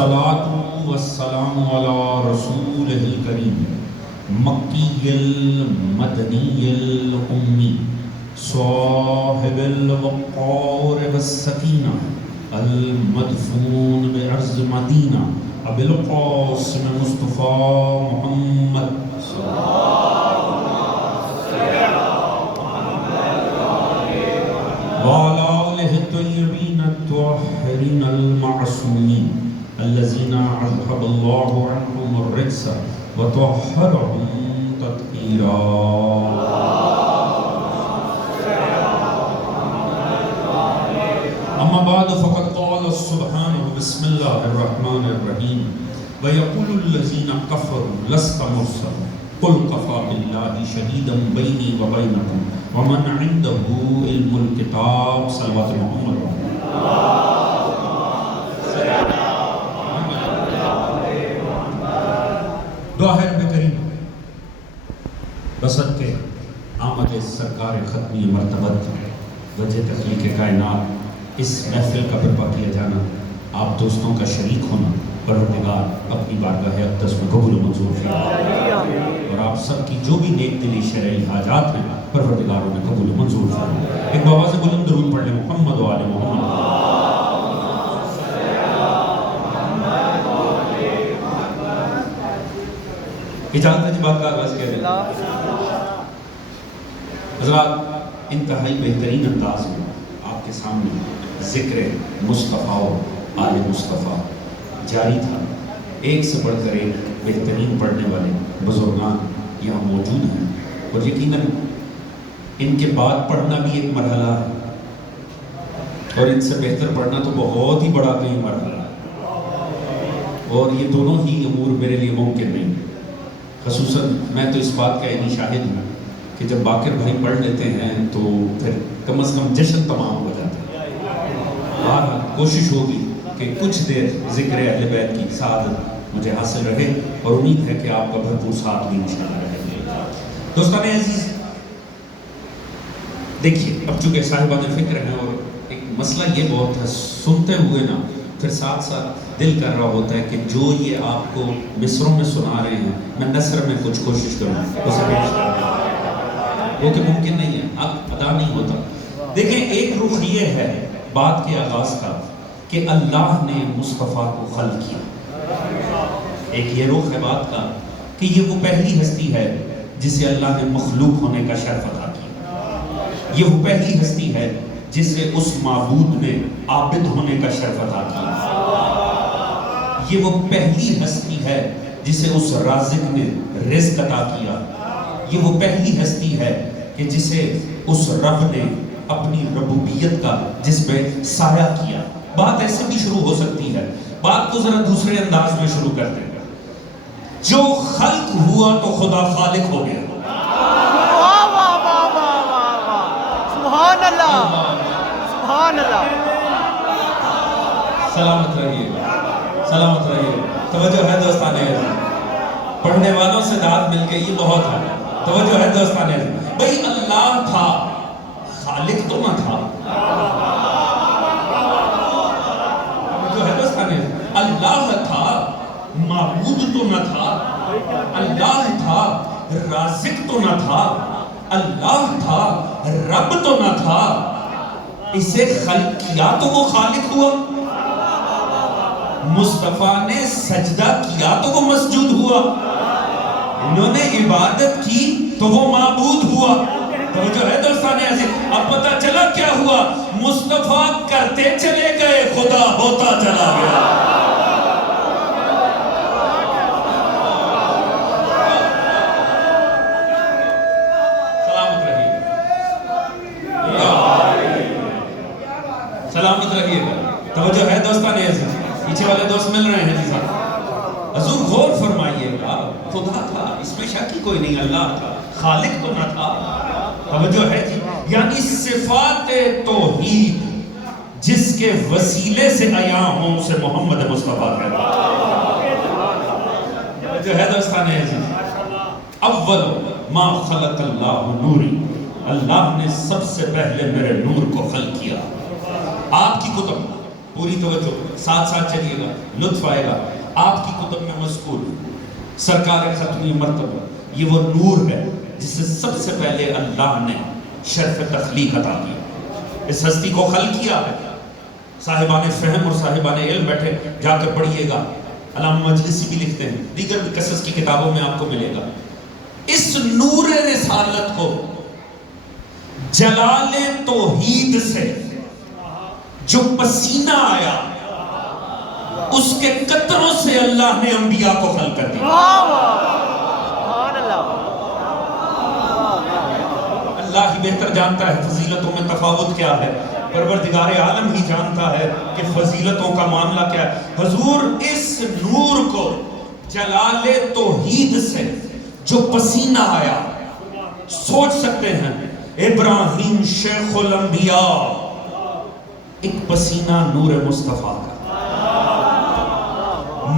الصلاة والسلام على رسول الكريم مکی المدنی الأمی صاحب الوقار والسکینہ المدفون بعرض مدینہ ابی القاسم مصطفیٰ محمد وعلى آله الطيبين الطاهرين المعصومين الذين أذهب الله عنهم الرجس وطهرهم تطهيرا. أما بعد فقد قال سبحانه بسم الله الرحمن الرحيم ويقول الذين كفروا لست مرسلا قل كفى بالله شهيدا بيني وبينكم ومن عنده علم الكتاب. صلوات محمد. دعا ہے رب کریم بسط کے آمد سرکار ختمی مرتبت وجہ تخلیق کائنات اس محفل کا برپا کیا جانا آپ دوستوں کا شریک ہونا پروردگار اپنی بارگاہ اقدس میں قبول و منظور فرمائے اور آپ سب کی جو بھی نیک دلی شرعی حاجات ہیں پروردگار انہیں قبول و منظور فرمائے. ایک بابا سے بلند درود پڑھ لیں محمد و آل محمد. اجازت ہے بات کا آغاز کیا جائے. حضرات انتہائی بہترین انداز میں آپ کے سامنے ذکر مصطفیٰ و آل مصطفیٰ جاری تھا. ایک سے بڑھ کر ایک بہترین پڑھنے والے بزرگان یہاں موجود ہیں اور یقیناً ان کے بعد پڑھنا بھی ایک مرحلہ ہے اور ان سے بہتر پڑھنا تو بہت ہی بڑا کہیں مرحلہ ہے اور یہ دونوں ہی امور میرے لیے ممکن نہیں. خصوصاً میں تو اس بات کا عینی شاہد ہوں کہ جب باقر بھائی پڑھ لیتے ہیں تو پھر کم از کم جشن تمام ہو جاتا ہے. اور کوشش ہوگی کہ کچھ دیر ذکر اہل بیت کی سعادت مجھے حاصل رہے اور امید ہے کہ آپ کا بھرپور ساتھ بھی انشاءاللہ رہے. دوستان عزیز دیکھیے اب چونکہ صاحبان فکر ہیں اور ایک مسئلہ یہ بہت ہے سنتے ہوئے نا پھر ساتھ ساتھ دل کر رہا ہوتا ہے کہ جو یہ آپ کو مصروں میں سنا رہے ہیں میں نثر میں کچھ کوشش کروں اسے پیش کروں وہ کہ ممکن نہیں ہے اب ادا نہیں ہوتا. دیکھیں ایک رخ یہ ہے بات کے آغاز کا کہ اللہ نے مصطفیٰ کو خلق کیا. ایک یہ رخ ہے بات کا کہ یہ وہ پہلی ہستی ہے جسے اللہ نے مخلوق ہونے کا شرف عطا کیا. یہ وہ پہلی ہستی ہے جسے اس معبود نے عابد ہونے کا شرف عطا کیا. یہ وہ پہلی ہستی ہے جسے اس رازق نے رزق عطا کیا. یہ وہ پہلی ہستی ہے کہ جسے اس رب نے اپنی ربوبیت کا جس پہ سایہ کیا. بات ایسے بھی شروع ہو سکتی ہے. بات کو ذرا دوسرے انداز میں شروع کر دیں. جو خلق ہوا تو خدا خالق ہو گیا. سبحان اللہ سبحان اللہ. سلامت رہیے سلامت رہیے. توجہ ہے دوستانے پڑھنے والوں سے داد مل کے یہ بہت ہے. توجہ ہے دوستانے بھئی اللہ تھا خالق تو نہ تھا. اللہ تھا معبود تو نہ تھا. اللہ تھا رازق تو نہ تھا. اللہ تھا رب تو نہ تھا. اسے خلق کیا تو وہ خالق ہوا. مصطفیٰ نے سجدہ کیا تو وہ مسجود ہوا. انہوں نے عبادت کی تو وہ معبود ہوا. تو جو ہے دوستان عزیز اب پتہ چلا کیا ہوا. مصطفیٰ کرتے چلے گئے خدا ہوتا چلا گیا. سلامت رہیے گا. توجہ ہے دوستان عزیز پیچھے والے دوست مل رہے ہیں جی صاحب. حضور غور فرمائیے گا خدا تھا اس میں شک ہی کوئی نہیں. اللہ تھا خالق تو نہ تھا. توجہ ہے جی یعنی صفات توحید جس کے وسیلے سے عیاں ہوں اسے محمد مصطفیٰ کہتا ہے. توجہ ہے دوستان عزیز اول ما خلق اللہ نوری. اللہ نے سب سے پہلے میرے نور کو خلق کیا. آپ کی کتب پوری توجہ ساتھ ساتھ چلیے گا، لطف آئے گا. آپ کی کتب میں مذکور سرکار ختمی مرتبہ یہ وہ نور ہے جسے سب سے پہلے اللہ نے شرف تخلیق عطا کیا. اس ہستی کو خلق کیا ہے. صاحبان فہم اور صاحبان علم بیٹھے جا کر پڑھیے گا. علامہ مجلسی بھی لکھتے ہیں، دیگر بھی قصص کی کتابوں میں آپ کو ملے گا. اس نور رسالت کو جلال توحید سے جو پسینہ آیا اس کے قطروں سے اللہ نے انبیاء کو خلق کر دیا. سبحان اللہ. اللہ ہی بہتر جانتا ہے فضیلتوں میں تفاوت کیا ہے. پروردگار عالم ہی جانتا ہے کہ فضیلتوں کا معاملہ کیا ہے. حضور اس نور کو جلال توحید سے جو پسینہ آیا، سوچ سکتے ہیں ابراہیم شیخ الانبیاء، ایک پسینہ نور مصطفیٰ کا.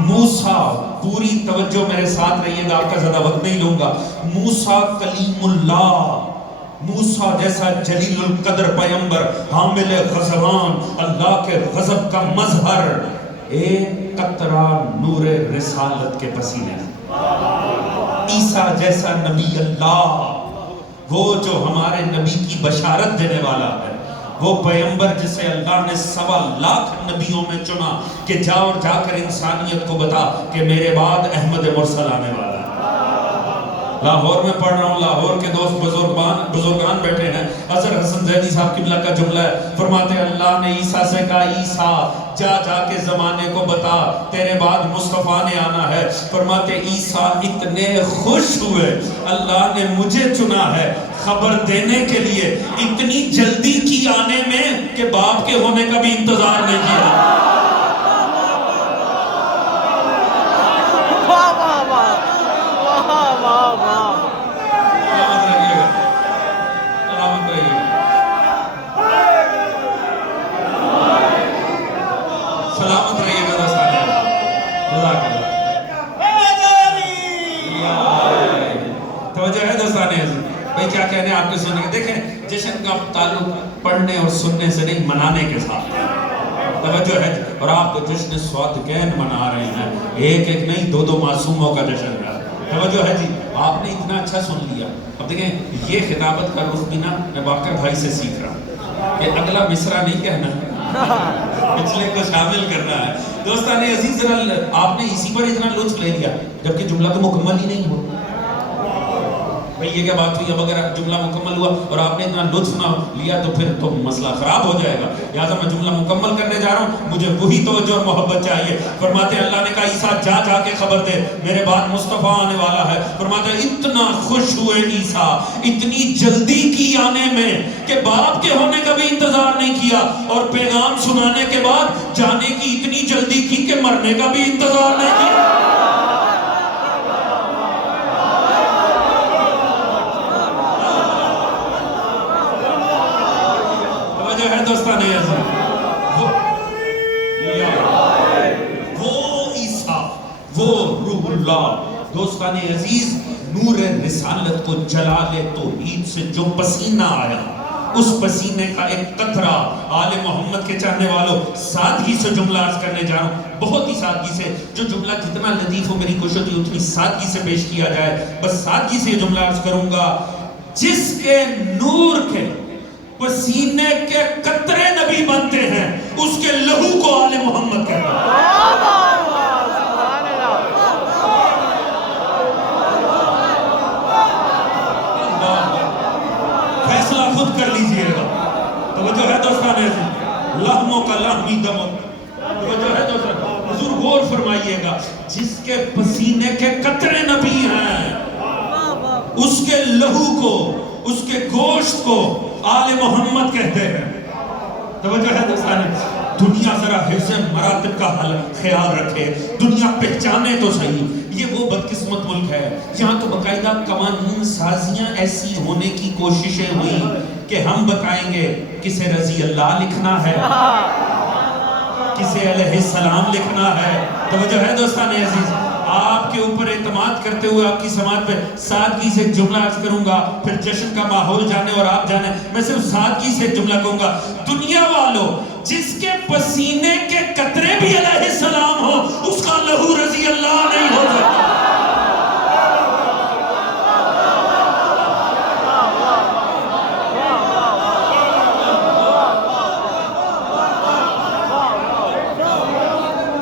موسیٰ، پوری توجہ میرے ساتھ رہیے گا، آپ کا زیادہ وقت نہیں لوں گا. موسیٰ کلیم اللہ، موسیٰ جیسا جلیل القدر پیمبر، حامل غضبان، اللہ کے غضب کا مظہر، ایک قطرہ نور رسالت کے پسینے. عیسیٰ جیسا نبی اللہ، وہ جو ہمارے نبی کی بشارت دینے والا ہے، وہ پیمبر جسے اللہ نے 1.25 لاکھ نبیوں میں چنا کہ جا اور جا کر انسانیت کو بتا کہ میرے بعد احمد مرسل آنے والا ہے. لاہور میں پڑھ رہا ہوں، لاہور کے دوست بزرگان بیٹھے ہیں. اظہر حسن زیدی صاحب قبلہ کا جملہ ہے، فرماتے ہیں اللہ نے عیسیٰ سے کہا عیسیٰ جا جا کے زمانے کو بتا تیرے بعد مصطفیٰ نے آنا ہے. فرماتے عیسیٰ اتنے خوش ہوئے اللہ نے مجھے چنا ہے خبر دینے کے لیے، اتنی جلدی کی آنے میں کہ باپ کے ہونے کا بھی انتظار نہیں کیا. سلامت رہیے گا دوستان. جزاک اللہ. توجہ ہے دوستان بھائی کیا کہنے ہیں آپ کے سننے کے. دیکھیں جشن کا تعلق پڑھنے اور سننے سے نہیں، منانے کے ساتھ. توجہ ہے. اور آپ کو جشن سوادقین منا رہے ہیں، ایک ایک نہیں 2 معصوموں کا جشن ہے. توجہ ہے جی. آپ نے اتنا اچھا سن لیا. اب دیکھیں یہ خطابت کا رخ بھی نا میں باقر بھائی سے سیکھ رہا ہوں کہ اگلا مصرع نہیں کہنا، پچھلے کو شامل کرنا ہے. دوستان عزیز ذرا آپ نے اسی پر اتنا لطف لے لیا جبکہ جملہ تو مکمل ہی نہیں ہوا. بھئی یہ کیا بات ہوئی؟ اب اگر جملہ مکمل ہوا اور آپ نے اتنا لطف نہ لیا تو پھر تو مسئلہ خراب ہو جائے گا. لہٰذا میں جملہ مکمل کرنے جا رہا ہوں، مجھے وہی توجہ اور محبت چاہیے. فرماتے ہیں اللہ نے کہا عیسیٰ جا جا کے خبر دے میرے بعد مصطفیٰ آنے والا ہے. فرماتے ہیں اتنا خوش ہوئے عیسیٰ، اتنی جلدی کی آنے میں کہ باپ کے ہونے کا بھی انتظار نہیں کیا، اور پیغام سنانے کے بعد جانے کی اتنی جلدی کی کہ مرنے کا بھی انتظار نہیں کیا. دوستان وہ عیسیٰ، وہ روح اللہ. دوستان عزیز نور رسالت کو جلال توحید سے جو پسینہ آیا، اس پسینے کا ایک قطرہ آل محمد کے چاہنے والوں سادگی سے جملہ عرض کرنے جا رہا ہوں، بہت ہی سادگی سے. جو جملہ جتنا لطیف ہو میری کوشش ہوتی اتنی سادگی سے پیش کیا جائے. بس سادگی سے یہ جملہ عرض کروں گا. جس کے نور کے پسینے کے قطرے نبی بنتے ہیں اس کے لہو کو آل محمد کہتے ہیں. فیصلہ خود کر لیجئے گا. توجہ ہے دوستان عزیز، لحموں کا لحمی دموں. توجہ ہے دوستان، حضور غور فرمائیے گا. جس کے پسینے کے قطرے نبی ہیں اس کے لہو کو، اس کے گوشت کو آل محمد کہتے ہیں. توجہ ہے دوستان. دنیا ذرا حفظ مراتب کا خیال رکھے، دنیا پہچانے تو صحیح. یہ وہ بدقسمت ملک ہے جہاں تو باقاعدہ قوانین سازیاں ایسی ہونے کی کوششیں ہوئی کہ ہم بتائیں گے کسے رضی اللہ لکھنا ہے، کسے علیہ السلام لکھنا ہے. توجہ ہے دوستان عزیز. آپ کے اوپر اعتماد کرتے ہوئے آپ کی سماعت پہ سادگی سے ایک جملہ عرض کروں گا، پھر جشن کا ماحول جانے اور آپ جانے. میں صرف سادگی سے ایک جملہ کہوں گا. دنیا والوں جس کے پسینے کے قطرے بھی علیہ السلام ہو اس کا لہو رضی اللہ نہیں ہو سکتا.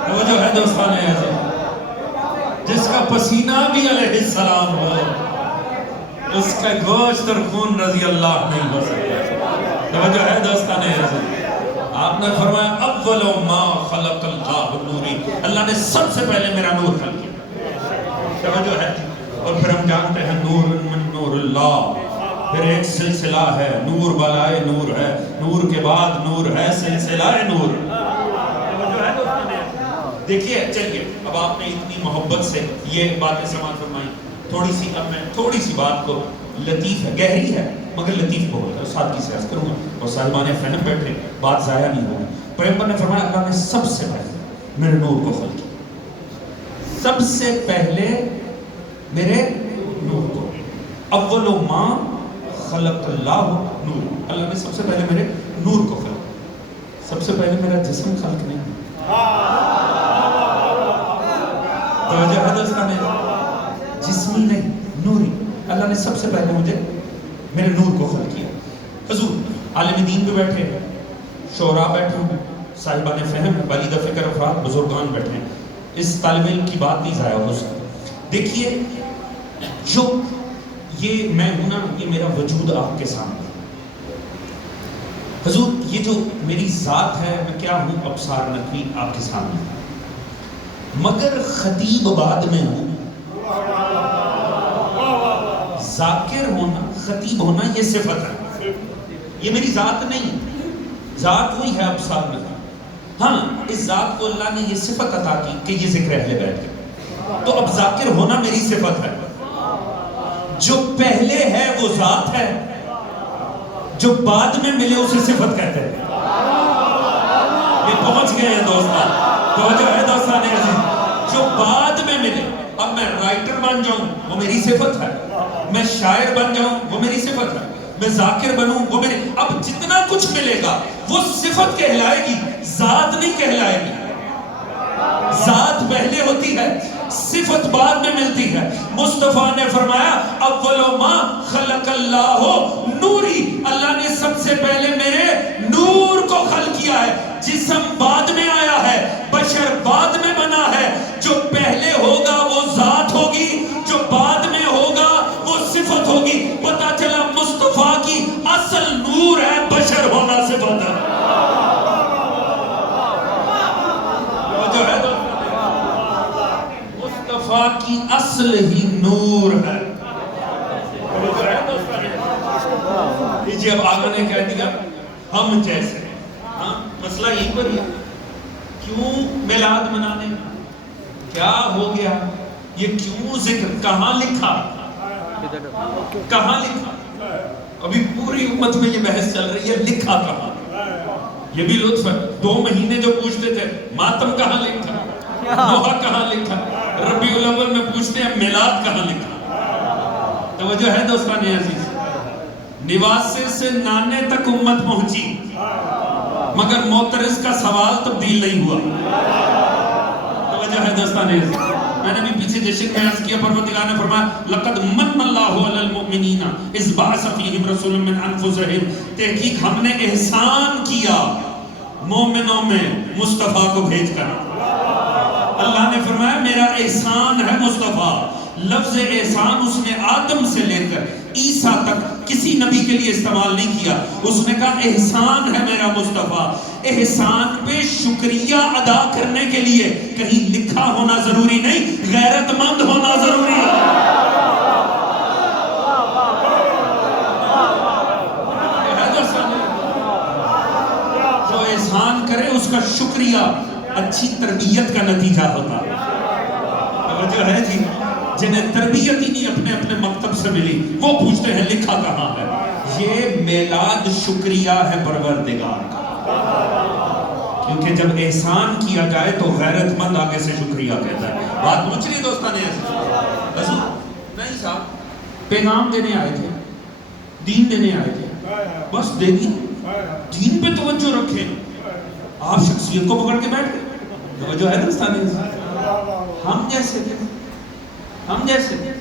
وہ جو ہے دوستان ایسے جس کا پسینہ بھی علیہ السلام ہو اس کا گوشت اور خون رضی اللہ نہیں ہو سکتا. توجہ ہے دوستان ایسے آپ نے فرمایا اول ما خلق اللہ نوری, اللہ نے سب سے پہلے میرا نور خلق کیا. توجہ ہے. اور پھر ہم جانتے ہیں نور من نور اللہ, پھر ایک سلسلہ ہے, نور بالائے نور ہے, نور کے بعد نور ہے, سلسلہ نور. توجہ ہے دوستان ایسے. دیکھیے چلیے اب آپ نے اتنی محبت سے یہ باتیں سماعت فرمائی, تھوڑی سی اب میں تھوڑی سی بات کو لطیف ہے, گہری ہے مگر لطیف بہت ہے, سادگی سے عرض کروں گا اور صاحبان فہم بیٹھے, بات ضائع نہیں ہوگی. پیغمبر نے فرمایا اللہ نے سب سے پہلے میرے نور کو خلق کیا, سب سے پہلے میرے نور کو. اول ما خلق اللہ نور, اللہ نے سب سے پہلے میرے نور کو خلق کیا. سب سے پہلے میرا جسم خلق نہیں. توجہ ہے دوستان, جسمی نہیں نوری. اللہ نے سب سے پہلے مجھے میرے نور کو خلق کیا. حضور عالم دین بھی بیٹھے ہیں, شعراء بیٹھے ہیں, صاحبان فہم, بالیدہ فکر افراد, بزرگان بیٹھے ہیں, اس طالب علم کی بات نہیں ضائع ہو سکتی. دیکھیے جو یہ میں ہوں نا, یہ میرا وجود آپ کے سامنے. حضور یہ جو میری ذات ہے, میں کیا ہوں, ابصار نقوی آپ کے سامنے, مگر خطیب بعد میں ہوں. ذاکر ہونا, خطیب ہونا یہ صفت ہے, یہ میری ذات نہیں. ذات وہی ہے ابصار نقوی. ہاں اس ذات کو اللہ نے یہ صفت عطا کی کہ یہ ذکر اہل بیت ہے, تو اب ذاکر ہونا میری صفت ہے. جو پہلے ہے وہ ذات ہے, جو بعد میں ملے اسے صفت کہتے ہیں. یہ پہنچ گئے ہیں دوستان, توجہ ہے دوستان عزیز. جو بعد میں ملے, اب میں رائٹر بن جاؤں وہ میری صفت ہے, میں شاعر بن جاؤں وہ میری صفت ہے, میں ذاکر بنوں وہ میری, اب جتنا کچھ ملے گا وہ صفت کہلائے گی, ذات نہیں کہلائے گی. ذات پہلے ہوتی ہے, صفت بعد میں ملتی ہے. مصطفیٰ نے فرمایا اول ما خلق اللہ نوری, اللہ نے سب سے پہلے میرے نور کو خلق کیا ہے. جسم بعد میں آیا ہے, بشر بعد میں بنا ہے. جو پہلے ہوگا وہ ذات ہوگی, جو بعد میں ہوگا وہ صفت ہوگی. پتہ چلا مصطفیٰ کی اصل نور ہے, بشر ہونا صفت ہے. مصطفیٰ کی اصل ہی نور ہے. اب آقا نے کہہ دیا ہم جیسے, ہاں مسئلہ یہیں پر ہی ہے. کیوں میلاد منانے, کیا ہو گیا, یہ کیوں ذکر, کہاں لکھا, کہاں لکھا. ابھی پوری امت میں یہ بحث چل رہی ہے لکھا کہاں. یہ بھی لطف ہے, 2 مہینے جو پوچھتے تھے ماتم کہاں لکھا, نوحہ کہاں لکھا, ربیع الاول میں پوچھتے ہیں میلاد کہاں لکھا. توجہ ہے دوستان عزیز. نواسے سے نانے تک امت پہنچی مگر معترض کا سوال تبدیل نہیں ہوا. توجہ ہے دوستان عزیز. میں نے بھی پیچھے جشن میں عرض کیا, پروردگار نے فرمایا لقد من اللہ علی المؤمنین اذ بعث فیہم رسولا من انفسہم, تحقیق ہم نے احسان کیا مومنوں میں مصطفیٰ کو بھیج کر. اللہ نے فرمایا میرا احسان ہے مصطفیٰ. لفظ احسان اس نے آدم سے لے کر عیسیٰ تک کسی نبی کے لیے استعمال نہیں کیا. اس نے کہا احسان ہے میرا مصطفیٰ. احسان پہ شکریہ ادا کرنے کے لیے کہیں لکھا ہونا ضروری نہیں, غیرت مند ہونا ضروری ہے. جو احسان کرے اس کا شکریہ اچھی تربیت کا نتیجہ ہوتا. جو ہے جی, جنہیں تربیت ہی نہیں اپنے اپنے مکتب سے ملی وہ پوچھتے ہیں لکھا کہاں ہے. یہ میلاد شکریہ ہے پروردگار کا, کیونکہ جب احسان کیا جائے تو غیرت مند آگے سے شکریہ کہتا ہے. بات پوچھ رہی دوستان ایسے نہیں صاحب, پیغام دینے آئے تھے, دین دینے آئے تھے, بس دے دی, دین پہ توجہ رکھیں, آپ شخصیت کو پکڑ کے بیٹھ گئے. توجہ ہے دوستان عزیز؟ ہم جیسے تھے، ہم جیسے تھے.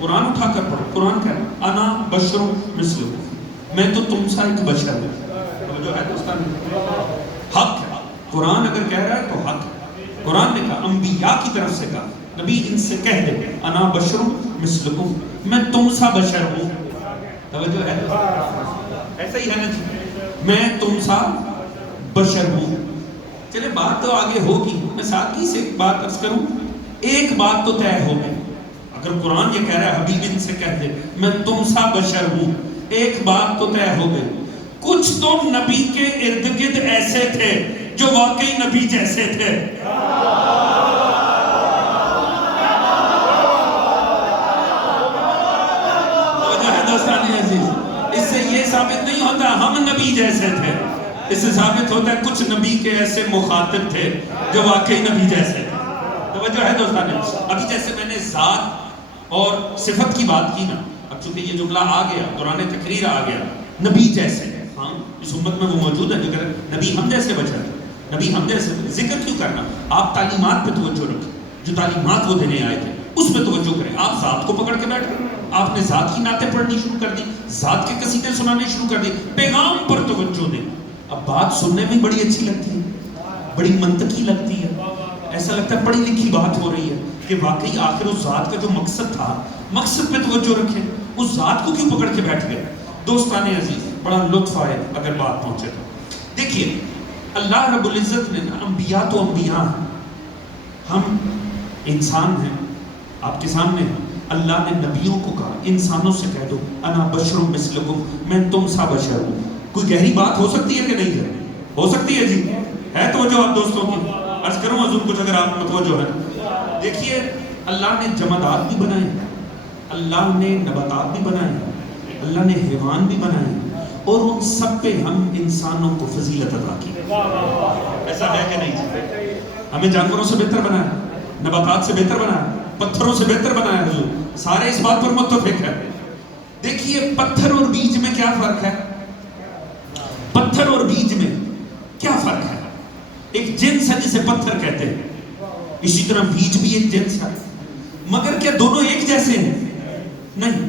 قرآن اٹھا کر پڑھو. قرآن کہہ رہا ہے انا بشر مثلکم، میں تو تم سا ایک بشر ہوں. توجہ ہے دوستان عزیز؟ حق ہے. قرآن اگر کہہ رہا ہے تو حق ہے. قرآن نے کہا، انبیاء کی طرف سے کہا، نبی ان سے کہہ دے انا بشر مثلکم، میں تم سا بشر ہوں. توجہ ہے دوستان؟ ایسا ہی ہے نا جی، میں تم سا بشر ہوں. چلے بات تو آگے ہوگی، میں سادگی سے ایک بات عرض کروں. ایک بات تو طے ہو گئی، اگر قرآن یہ کہہ رہا ہے حبیب ان سے کہہ دے میں تم سا بشر ہوں، ایک بات تو طے ہو گئی. کچھ تو نبی کے ارد گرد ایسے تھے جو واقعی نبی جیسے تھے. اس سے یہ ثابت نہیں ہوتا ہم نبی جیسے تھے، اس سے ثابت ہوتا ہے کچھ نبی کے ایسے مخاطب تھے جو واقعی نبی جیسے تھے. توجہ ہے دوستان؟ ابھی جیسے میں نے ذات اور صفت کی بات کی نا، اب چونکہ یہ جملہ آ گیا، قرآن تقریر آ گیا، نبی جیسے. ہاں اس امت میں وہ موجود ہے جو کہہ رہے نبی ہم جیسے بشر، نبی ہم جیسے. ذکر کیوں کرنا؟ آپ تعلیمات پہ توجہ رکھیں، جو تعلیمات وہ دینے آئے تھے اس پہ توجہ کریں. آپ ذات کو پکڑ کے بیٹھ گئے، آپ نے ذات کی نعتیں پڑھنی شروع کر دی، ذات کے قصیدے سنانے شروع کر دی. پیغام پر توجہ دیں. اب بات سننے میں بڑی اچھی لگتی ہے، بڑی منطقی لگتی ہے، ایسا لگتا ہے پڑھی لکھی بات ہو رہی ہے کہ واقعی آخر اس ذات کا جو مقصد تھا، مقصد پہ توجہ رکھیں. اس ذات کو کیوں پکڑ کے بیٹھ گئے؟ دوستان عزیز بڑا لطف آئے اگر بات پہنچے تو. دیکھیے اللہ رب العزت نے نا، انبیاء تو انبیاء ہیں، ہم انسان ہیں آپ کے سامنے. اللہ نے نبیوں کو کہا انسانوں سے کہہ دو انا بشر مثلکم، میں تم سا بشر ہوں. کوئی گہری بات ہو سکتی ہے کہ نہیں ہے؟ ہو سکتی ہے جی. ہے توجہ آپ دوستوں کی؟ عرض کروں حضور کچھ اگر آپ متوجہ ہیں. دیکھیے اللہ نے جمادات بھی بنائے، اللہ نے نباتات بھی بنائے، اللہ نے حیوان بھی بنائے، اور ان سب پہ ہم انسانوں کو فضیلت عطا کی. ایسا ہے کہ نہیں؟ ہمیں جانوروں سے بہتر بنایا، نباتات سے بہتر بنایا، پتھروں سے بہتر بنایا. حضور سارے اس بات پر متفق ہے. دیکھیے پتھر اور بیج میں کیا فرق ہے؟ پتھر اور بیج میں کیا فرق ہے؟ ایک جنس ہے جسے پتھر کہتے ہیں، اسی طرح بیج بھی ایک جنس ہے. مگر کیا دونوں ایک جیسے ہیں؟ نہیں.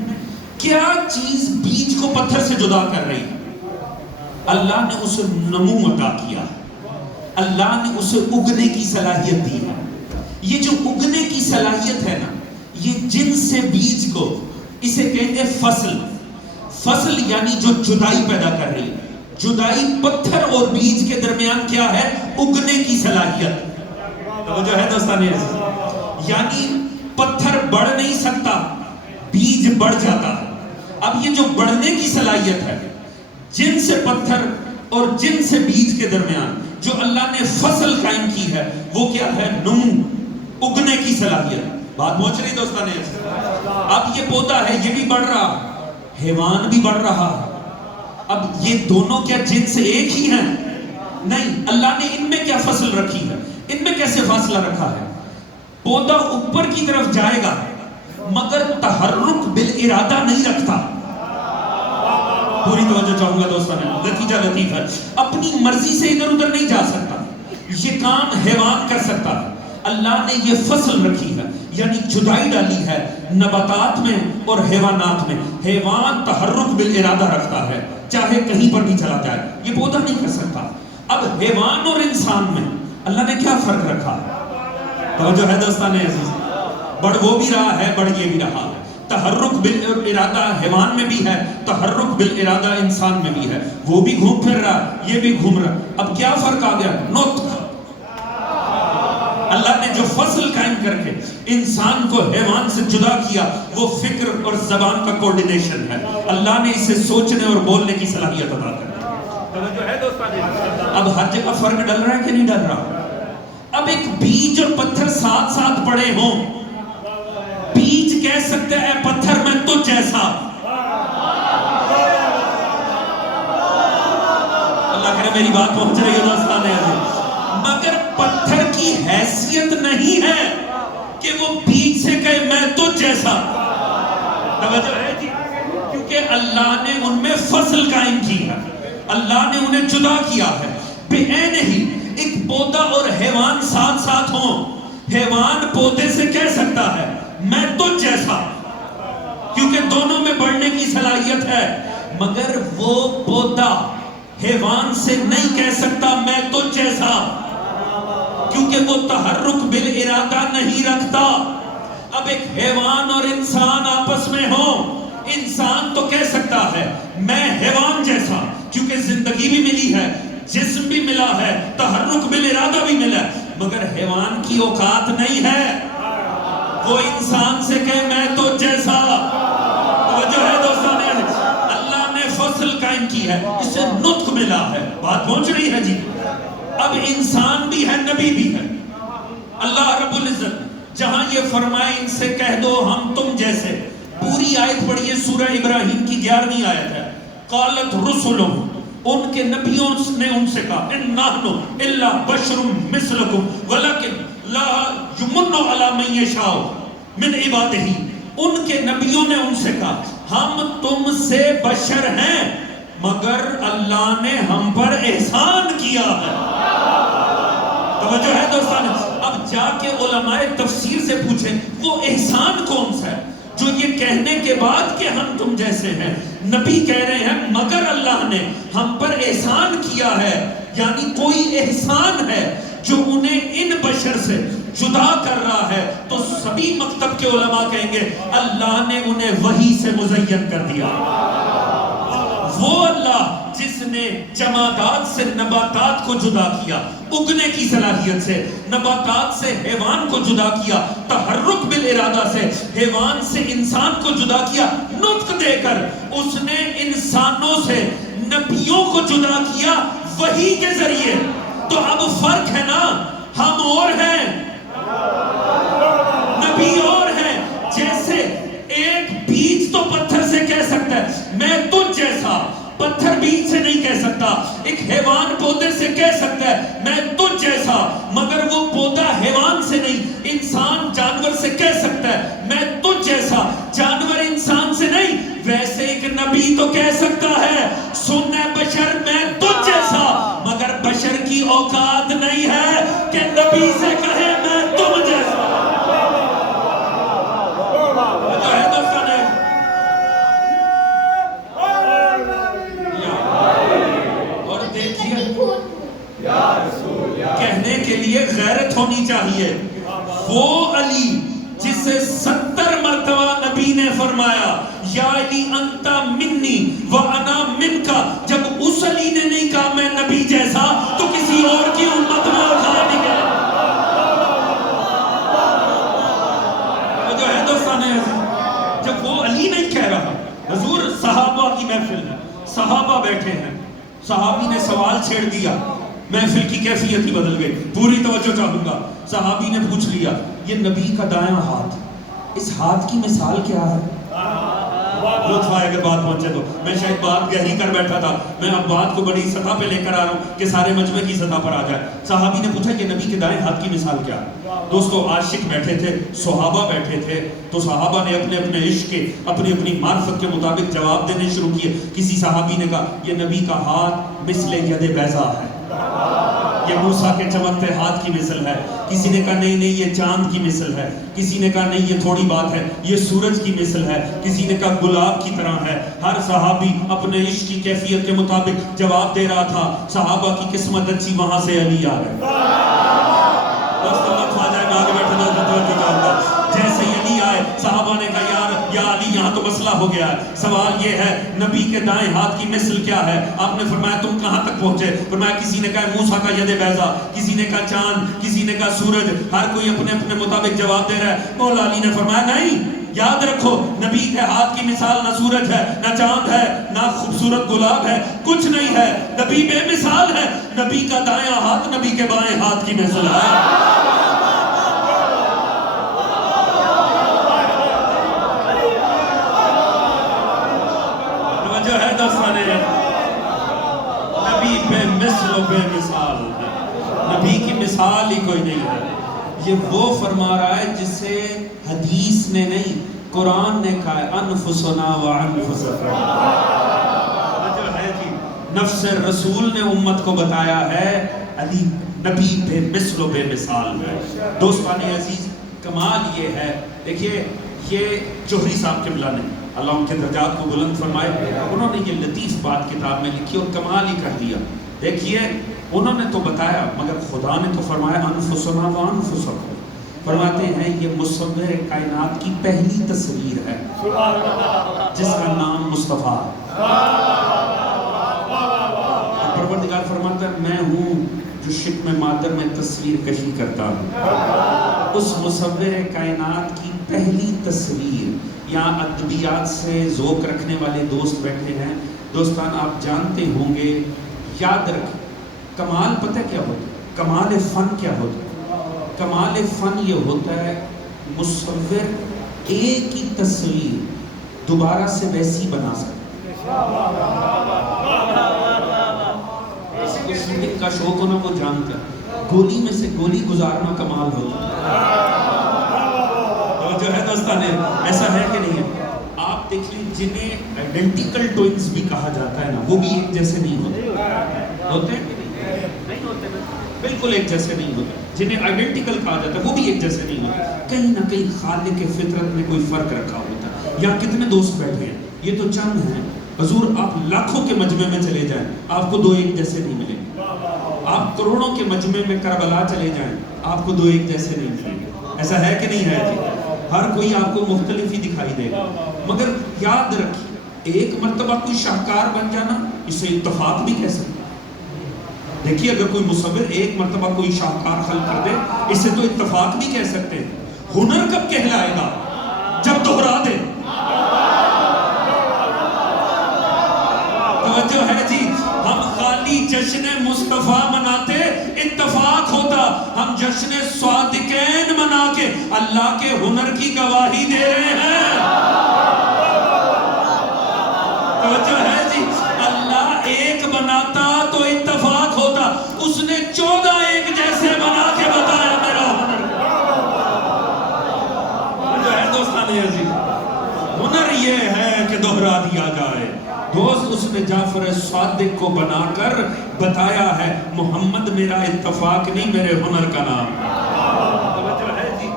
کیا چیز بیج کو پتھر سے جدا کر رہی ہے؟ اللہ نے اسے نمو عطا کیا، اللہ نے اسے اگنے کی صلاحیت دی ہے. یہ جو اگنے کی صلاحیت ہے نا، یہ جنس سے بیج کو، اسے کہیں گے فصل. فصل یعنی جو جدائی پیدا کر رہی ہے. جدائی پتھر اور بیج کے درمیان کیا ہے؟ اگنے کی صلاحیت. توجہ ہے دوستان عزیز؟ یعنی پتھر بڑھ نہیں سکتا، بیج بڑھ جاتا ہے. اب یہ جو بڑھنے کی صلاحیت ہے جن سے پتھر اور جن سے بیج کے درمیان جو اللہ نے فصل قائم کی ہے، وہ کیا ہے؟ نمو، اگنے کی صلاحیت. بات پہنچ رہی دوستان عزیز؟ اب یہ پودا ہے، یہ بھی بڑھ رہا، حیوان بھی بڑھ رہا. اب یہ دونوں کیا جنس ایک ہی ہیں؟ نہیں. اللہ نے ان میں کیا فصل رکھی ہے؟ ان میں کیسے فاصلہ رکھا ہے؟ پودا اوپر کی طرف جائے گا مگر تحرک بالارادہ نہیں رکھتا. پوری توجہ چاہوں گا دوستان، نتیجہ لطیف ہے. اپنی مرضی سے ادھر ادھر نہیں جا سکتا، یہ کام حیوان کر سکتا ہے. اللہ نے یہ فصل رکھی ہے، یعنی جدائی ڈالی ہے نباتات میں اور حیوانات میں. حیوان تحرک بالارادہ رکھتا ہے، چاہے کہیں پر بھی چلا جائے، یہ پودا نہیں کر سکتا. اب حیوان اور انسان میں اللہ نے کیا فرق رکھا؟ توجہ ہے دوستان عزیز؟ بڑھ وہ بھی رہا ہے، بڑھ یہ بھی رہا ہے. تحرک بالارادہ حیوان میں بھی ہے، تحرک بالارادہ انسان میں بھی ہے. وہ بھی گھوم پھر رہا، یہ بھی گھوم رہا. اب کیا فرق آ گیا؟ نطق. اللہ نے جو فصل قائم کر کے انسان کو حیوان سے جدا کیا، وہ فکر اور زبان کا کوارڈینیشن ہے. اللہ نے اسے سوچنے اور بولنے کی صلاحیت عطا کر. اب ہر جگہ فرق ڈل رہا ہے کہ نہیں ڈل رہا؟ اب ایک بیج اور پتھر ساتھ ساتھ پڑے ہوں، بیج کہہ سکتے ہیں پتھر میں تو جیسا. اللہ کرے میری بات پہنچ رہی ہے دوستان عزیز. مگر پتھر کی حیثیت نہیں ہے کہ وہ بیج سے کہے میں تو جیسا. توجہ ہے جی؟ کیونکہ اللہ نے ان میں فصل قائم کی ہے، اللہ نے انہیں جدا کیا ہے. بے عین ہی ایک پودا اور حیوان ساتھ ساتھ ہوں، حیوان پودے سے کہہ سکتا ہے میں تجھ جیسا، کیونکہ دونوں میں بڑھنے کی صلاحیت ہے، مگر وہ پودا حیوان سے نہیں کہہ سکتا میں تجھ جیسا، کیونکہ وہ تحرک بالارادہ نہیں رکھتا۔ اب ایک حیوان اور انسان آپس میں ہوں، انسان تو کہہ سکتا ہے میں حیوان جیسا، کیونکہ زندگی بھی ملی ہے، جسم بھی ملا ہے، تحرک بالارادہ بھی ملا ہے، مگر حیوان کی اوقات نہیں ہے وہ انسان سے کہے میں تو جیسا۔ توجہ ہے دوستان، اللہ نے فصل قائم کی ہے، اسے نطق ملا ہے، بات پہنچ رہی ہے جی۔ اب انسان بھی ہے، نبی بھی ہے۔ اللہ رب العزت جہاں یہ فرمائے ان سے کہہ دو ہم تم جیسے، پوری آیت پڑھیے، سورہ ابراہیم کی 11ویں آیت ہے۔ قالت رسلهم، ان کے نبیوں نے ان سے کہا ان نحن الا بشر مثلکم ولکن لا یمن علی من یشاء من عبادہ، ان کے نبیوں نے ان سے کہا ہم تم سے بشر ہیں مگر اللہ نے ہم پر احسان کیا ہے۔ توجہ ہے دوستان، اب جا کے علماء تفسیر سے پوچھیں وہ احسان کون سا ہے جو یہ کہنے کے بعد کہ ہم تم جیسے ہیں، نبی کہہ رہے ہیں مگر اللہ نے ہم پر احسان کیا ہے، یعنی کوئی احسان ہے جو انہیں ان بشر سے جدا کر رہا ہے، تو سبھی مکتب کے علماء کہیں گے اللہ نے انہیں وحی سے مزین کر دیا۔ وہ اللہ جس نے جمادات سے نباتات کو جدا کیا، اگنے کی صلاحیت سے، نباتات سے حیوان کو جدا کیا، تحرک بالارادہ سے حیوان سے انسان کو جدا کیا، نطق دے کر اس نے انسانوں سے نبیوں کو جدا کیا وحی کے ذریعے۔ تو اب فرق ہے نا، ہم اور ہیں، نبی اور ہیں۔ جیسے ایک بیج تو پتھر سے کہہ سکتا ہے میں تجھ جیسا، پتھر بیج سے نہیں کہہ سکتا۔ ایک حیوان پودے سے کہہ سکتا ہے میں تجھ جیسا، مگر وہ پودا حیوان سے نہیں، انسان جانور سے کہہ سکتا ہے میں تجھ جیسا، جانور انسان سے نہیں۔ ویسے ایک نبی تو کہہ سکتا ہے سن اے بشر میں تجھ جیسا، مگر بشر کی اوقات نہیں ہے کہ نبی سے کہے میں تم جیسا۔ کہنے کے لیے غیرت ہونی چاہیے۔ وہ علی جسے 70 مرتبہ نبی نے فرمایا یا علی انتا منی وانا منکا، جب اس علی نے نہیں کہا میں نبی جیسا تو کسی اور کی امت میں اٹھا نہیں گیا۔ جو ہے دوستان، جب وہ علی نہیں کہہ رہا، حضور صحابہ کی محفل ہے، صحابہ بیٹھے ہیں، صحابی نے سوال چھیڑ دیا، محفل کی کیفیت ہی بدل گئی۔ پوری توجہ چاہوں گا۔ صحابی نے پوچھ لیا یہ نبی کا دایاں ہاتھ، اس ہاتھ کی مثال کیا ہے؟ لطف آئے اگر بات پہنچے تو۔ میں شاید بات گہری کر بیٹھا تھا، میں اب بات کو بڑی سطح پہ لے کر آ رہا ہوں کہ سارے مجمع کی سطح پر آ جائے۔ صحابی نے پوچھا کہ نبی کے دائیں ہاتھ کی مثال کیا ہے؟ دوستو عاشق بیٹھے تھے، صحابہ بیٹھے تھے، تو صحابہ نے اپنے اپنے عشق کے، اپنی اپنی معرفت کے مطابق جواب دینے شروع کیے۔ کسی صحابی نے کہا یہ نبی کا ہاتھ مثل ید بیضا ہے، یہ موسیٰ کے چمکتے ہاتھ کی مثل ہے۔ کسی نے کہا نہیں نہیں یہ چاند کی مثل ہے، کسی نے کہا نہیں یہ تھوڑی بات ہے یہ سورج کی مثل ہے، کسی نے کہا گلاب کی طرح ہے۔ ہر صحابی اپنے عشق کی کیفیت کے مطابق جواب دے رہا تھا۔ صحابہ کی قسمت اچھی، وہاں سے علی آ گئے۔ جیسے علی آئے صحابہ نے کہا یا علی یہاں تو مسئلہ ہو گیا ہے، سوال یہ ہے نبی کے دائیں ہاتھ کی مثل کیا ہے؟ آپ نے فرمایا تم کہاں تک پہنچے؟ فرمایا کسی نے کہا موسیٰ کا ید بیضا، کسی نے کہا چاند، کسی نے کہا سورج، ہر کوئی اپنے اپنے مطابق جواب دے رہا ہے۔ مولا علی نے فرمایا نہیں، یاد رکھو نبی کے ہاتھ کی مثال نہ سورج ہے، نہ چاند ہے، نہ خوبصورت گلاب ہے، کچھ نہیں ہے، نبی بے مثال ہے۔ نبی کا دایاں ہاتھ نبی کے بائیں ہاتھ کی مثل ہے۔ جو ہے دوستان، نبی بے مثل و بے مثال ہے، نبی کی مثال ہی کوئی نہیں ہے۔ یہ وہ فرما رہا ہے جسے حدیث نے نہیں قرآن نے کہا ہے انفسنا و انفسکم۔ جو ہے جی نفس رسول نے امت کو بتایا ہے، علی نبی بے مثل و بے مثال ہے. دوستان عزیز کمال یہ ہے، دیکھیے یہ جوہری صاحب قبلہ نے اللہ ان کے درجات کو بلند فرمائے، انہوں نے یہ لطیف بات کتاب میں لکھی اور کمال ہی کر دیا. دیکھیے انہوں نے تو بتایا مگر خدا نے تو فرمایا انفسنا و انفسکم، فرماتے ہیں یہ مصور کائنات کی پہلی تصویر ہے جس کا نام مصطفیٰ. پروردگار فرماتا ہے میں ہوں جو شکم مادر میں تصویر کشی کرتا ہوں. اس مصور کائنات کی پہلی تصویر، یہاں ادبیات سے ذوق رکھنے والے دوست بیٹھے ہیں. دوستان آپ جانتے ہوں گے، یاد رکھیں کمال پتہ کیا ہوتا ہے؟ کمال فن کیا ہوتا ہے؟ کمال فن یہ ہوتا ہے مصور ایک ہی تصویر دوبارہ سے ویسی بنا سکتا. کسی کو شوٹنگ کا شوق ہونا وہ جانتا ہے، گولی میں سے گولی گزارنا کمال ہوتا ہے. جو ہے دوستان ایسا ہے کہ نہیں ہے؟ آپ دیکھ لیں جنہیں آئیڈینٹیکل ٹوئنز بھی کہا جاتا ہے نا، وہ بھی ایک جیسے نہیں ہوتے. ہوتے ہیں نہیں ہوتے، بالکل ایک جیسے نہیں ہوتے. جنہیں آئیڈینٹیکل کہا جاتا ہے وہ بھی ایک جیسے نہیں ہوتے. کہیں نہ کہیں خالق کے فطرت میں کوئی فرق رکھا ہوتا ہے. یہاں کتنے دوست بیٹھے ہیں، یہ تو چند ہیں. حضور آپ لاکھوں کے مجمع میں چلے جائیں آپ کو دو ایک جیسے نہیں ملیں گے. آپ کروڑوں کے مجمع میں کربلا چلے جائیں آپ کو دو ایک جیسے نہیں ملیں گے. ایسا ہے کہ نہیں ہے جی؟ ہر کوئی آپ کو مختلف ہی دکھائی دے گا. مگر یاد رکھیے ایک مرتبہ کوئی شاہکار بن جانا اسے اتفاق بھی کہہ سکتے. دیکھیے اگر کوئی مصور ایک مرتبہ کوئی شاہکار خلق کر دے اسے تو اتفاق بھی کہہ سکتے ہیں. ہنر کب کہلائے گا؟ جب دوہرا دے. توجہ ہے جی؟ ہم خالی جشن مصطفیٰ مناتے اتفاق ہوتا، ہم جشن صادقین منا کے اللہ کے ہنر کی گواہی دے رہے ہیں. توجہ ہے جی؟ اللہ ایک بناتا تو اتفاق ہوتا، اس نے 14 ایک جیسے بنا کے بتایا میرا ہنر. توجہ ہے دوستان عزیز؟ ہنر یہ ہے کہ دوہرا دیا جائے. دوست اس نے جعفر صادق کو بنا کر بتایا ہے محمد میرا اتفاق نہیں میرے ہنر کا نام. توجہ ہے جی؟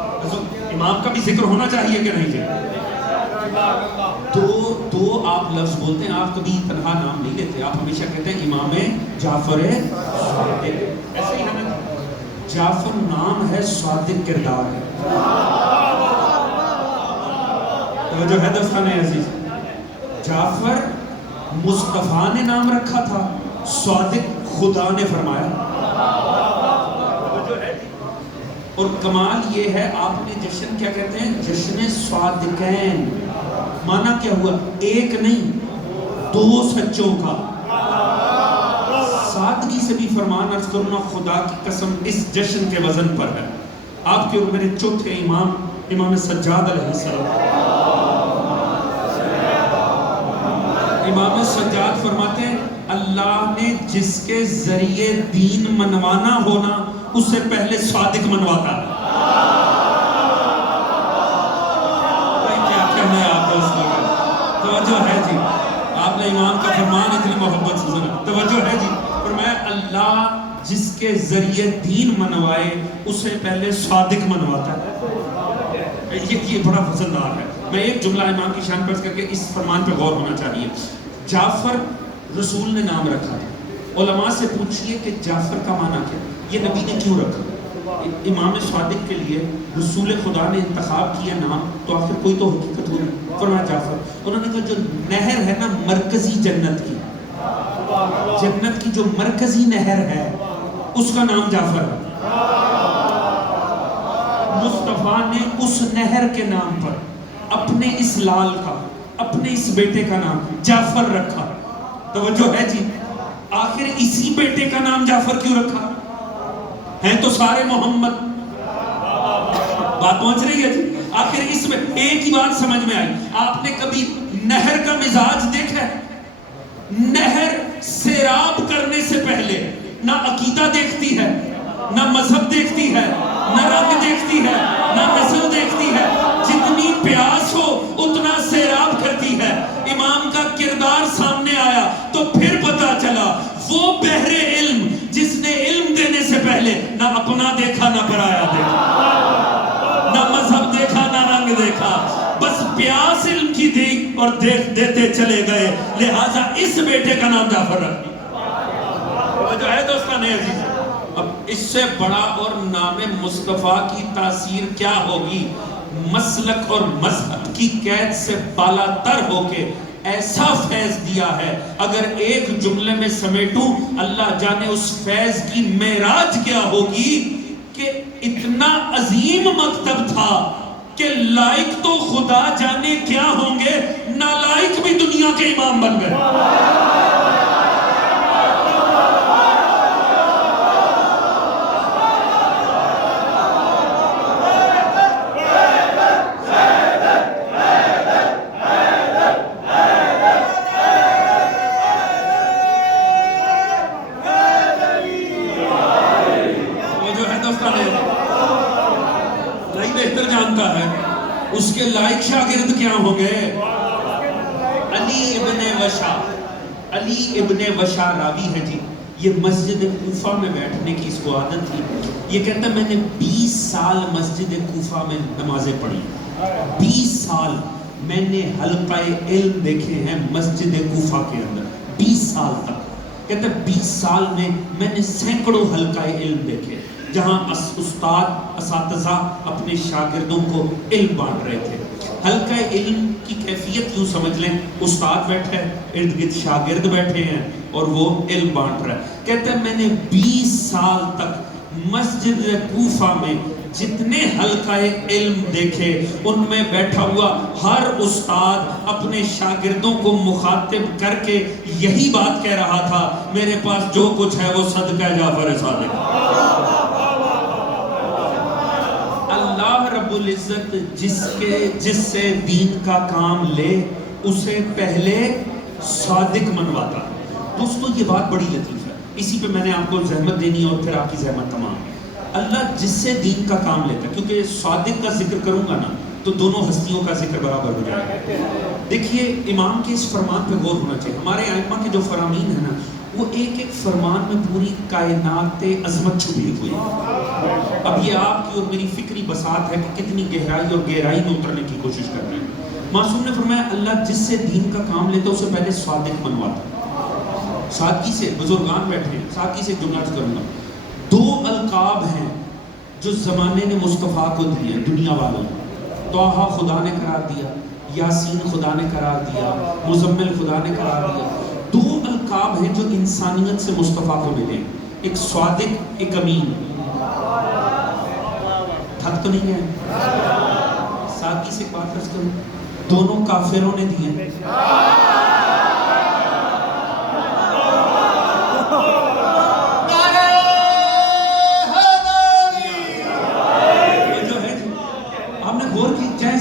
امام کا بھی ذکر ہونا چاہیے کہ نہیں جی؟ تو آپ لفظ بولتے ہیں، آپ کبھی تنہا نام نہیں لیتے، آپ ہمیشہ کہتے ہیں امام جعفر صادق. ایسے ہی ہے نا، جعفر نام ہے، صادق کردار ہے. توجہ ہے دوستان عزیز؟ جعفر مصطفیٰ نے نام رکھا تھا، صادق خدا نے فرمایا. اور کمال یہ ہے آپ نے جشن کیا کہتے ہیں؟ جشن صادقین. معنی کیا ہوا؟ ایک نہیں دو سچوں کا. سادگی سے بھی فرمان عرض کرنا خدا کی قسم اس جشن کے وزن پر ہے. آپ کے اور میرے چوتھے امام، امام سجاد علیہ السلام، امام سجاد فرماتے ہیں اللہ نے جس کے ذریعے دین منوانا ہونا اس سے پہلے صادق منواتا ہے. کیا کہنا ہے آپ دوست لوگ؟ توجہ ہے جی؟ آپ نے امام کا فرمان اتنی محبت سے سنا. توجہ ہے جی؟ فرمایا اللہ جس کے ذریعے دین منوائے اسے پہلے صادق منواتا ہے. یہ بڑا وزندار ہے. میں ایک جملہ امام کی شان پر کر کے اس فرمان پہ غور ہونا چاہیے. جعفر رسول نے نام رکھا تھا. علماء سے پوچھئے کہ جعفر کا معنی کیا؟ یہ نبی نے کیوں رکھا؟ امام صادق کے لیے رسول خدا نے انتخاب کیا نام تو آخر کوئی تو حقیقت ہوئی. فرمایا جعفر. انہوں نے کہا جو نہر ہے نا مرکزی جنت کی، جنت کی جو مرکزی نہر ہے اس کا نام جعفر ہے. مصطفیٰ نے اس نہر کے نام پر اپنے اس لال کا، اپنے اس بیٹے کا نام جعفر رکھا. توجہ ہے جی؟ آخر اسی بیٹے کا نام جعفر کیوں رکھا؟ ہیں تو سارے محمد. بات پہنچ رہی ہے جی؟ آخر اس میں ایک ہی بات سمجھ میں آئی. آپ نے کبھی نہر کا مزاج دیکھا ہے؟ نہر سیراب کرنے سے پہلے نہ عقیدہ دیکھتی ہے، نہ مذہب دیکھتی ہے، نہ رنگ دیکھتی ہے، نہ نسل دیکھتی ہے. جتنی پیاس ہو اتنا سیراب کرتی ہے. امام کا کردار سامنے آیا تو پھر پتا چلا وہ بحر علم جس نے علم دینے سے پہلے دیکھا, بس پیاس علم کی دی اور دیتے چلے گئے, لہٰذا اس بیٹے کا نام جعفر رکھ دیا. جو ہے دوستان عزیز, اب اس سے بڑا اور نام مصطفیٰ کی تاثیر کیا ہوگی؟ مسلک اور مذہب کی قید سے بالا تر ہو کے ایسا فیض دیا ہے, اگر ایک جملے میں سمیٹوں, اللہ جانے اس فیض کی معراج کیا ہوگی کہ اتنا عظیم مکتب تھا کہ لائق تو خدا جانے کیا ہوں گے, نالائق بھی دنیا کے امام بن گئے. اس کے لائق شاگرد کیا ہوں گے؟ علی ابن وشا راوی ہے جی, یہ مسجد کوفہ میں بیٹھنے کی اس کو عادت تھی. یہ کہتا ہے میں نے 20 سال مسجد کوفہ میں نمازیں پڑھی, 20 سال میں نے حلقہ علم دیکھے ہیں مسجد کوفہ کے اندر, 20 سال تک. کہتا ہے 20 سال میں نے سینکڑوں حلقہ علم دیکھے جہاں استاد اساتذہ اپنے شاگردوں کو علم بانٹ رہے تھے. حلقہ علم کی کیفیت یوں سمجھ لیں, استاد بیٹھا ہے, ارد گرد شاگرد بیٹھے ہیں اور وہ علم بانٹ رہا ہے. کہتے ہیں میں نے 20 سال تک مسجد کوفہ میں جتنے حلقہ علم دیکھے, ان میں بیٹھا ہوا ہر استاد اپنے شاگردوں کو مخاطب کر کے یہی بات کہہ رہا تھا, میرے پاس جو کچھ ہے وہ صدقہ جعفر صادق. اللہ رب العزت جس سے دین کا کام لے اسے پہلے صادق منواتا. دوستو یہ بات بڑی لطیف ہے, اسی پہ میں نے آپ کو زحمت دینی اور پھر آپ کی زحمت تمام. اللہ جس سے دین کا کام لیتا ہے, کیونکہ صادق کا ذکر کروں گا نا تو دونوں ہستیوں کا ذکر برابر ہو جائے گا. دیکھیے امام کے اس فرمان پہ غور ہونا چاہیے. ہمارے ائمہ کے جو فرامین ہیں نا, وہ ایک ایک فرمان میں پوری کائنات عظمت چھپی ہوئی. اب یہ آپ کی اور میری فکری بساط ہے کہ کتنی گہرائی اور گہرائی میں اترنے کی کوشش کر رہے ہیں. معصوم نے فرمایا اللہ جس سے دین کا کام لیتا اسے پہلے صادق منواتا. سادگی سے, بزرگان بیٹھے ہیں, سادگی سے جملہ کروں گا. 2 القاب ہیں جو زمانے نے مصطفیٰ کو دیے دنیا والوں. طٰہٰ خدا نے قرار دیا, یاسین خدا نے قرار دیا, مزمل خدا نے قرار دیا. 2 القاب ہیں جو انسانیت سے مصطفیٰ کو ملے, ایک صادق, ایک امین. تھک تو نہیں ہے؟ سادگی سے بات کرس کروں, دونوں کافروں نے دیے.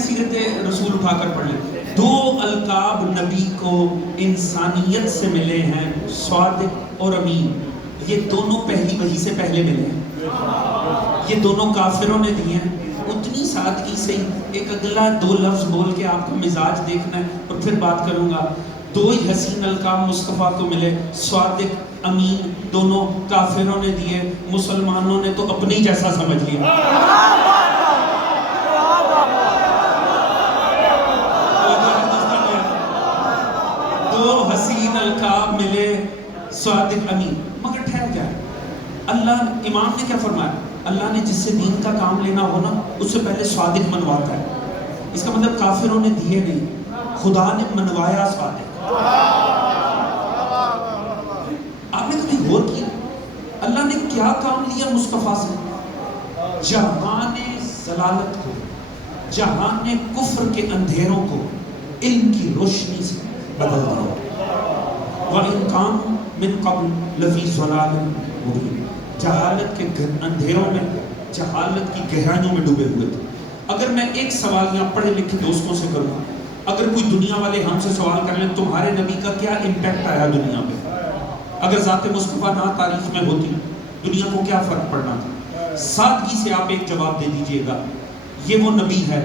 سیرت رسول اٹھا کر پڑھ لیں. 2 القاب نبی کو انسانیت سے ملے ہیں, صادق اور امین. یہ دونوں پہلی وحی سے پہلے ملے ہیں, یہ دونوں کافروں نے دیے ہیں. اتنی سادگی سے ایک اگلا 2 لفظ بول کے آپ کا مزاج دیکھنا ہے اور پھر بات کروں گا. 2 ہی حسین القاب مصطفیٰ کو ملے, صادق, امین, دونوں کافروں نے دیے. مسلمانوں نے تو اپنی جیسا سمجھ لیا. حسین القاب ملے, صادق, امین. مگر ٹھہر جائے, اللہ امام نے کیا فرمایا؟ اللہ نے جس سے دین کا کام لینا ہو نا اس سے پہلے صادق منواتا ہے. اس کا مطلب کافروں نے دیے نہیں, خدا نے منوایا صادق. آپ نے کبھی غور کیا اللہ نے کیا کام لیا مصطفیٰ سے؟ جہان ضلالت کو, جہان کفر کے اندھیروں کو علم کی روشنی سے بدل دیا. وَإِن كَانُوا مِن قَبْلُ لَفِي ضَلَالٍ مُبِينٍ. جہالت کے اندھیروں میں, جہالت کی گہرائیوں میں ڈوبے ہوئے تھے. اگر میں ایک سوال یہاں پڑھے لکھے دوستوں سے کروں, اگر کوئی دنیا والے ہم سے سوال کر لیں تمہارے نبی کا کیا امپیکٹ آیا دنیا پہ, اگر ذات مصطفیٰ نہ تاریخ میں ہوتی دنیا کو کیا فرق پڑنا تھا؟ سادگی سے آپ ایک جواب دے دیجئے گا, یہ وہ نبی ہے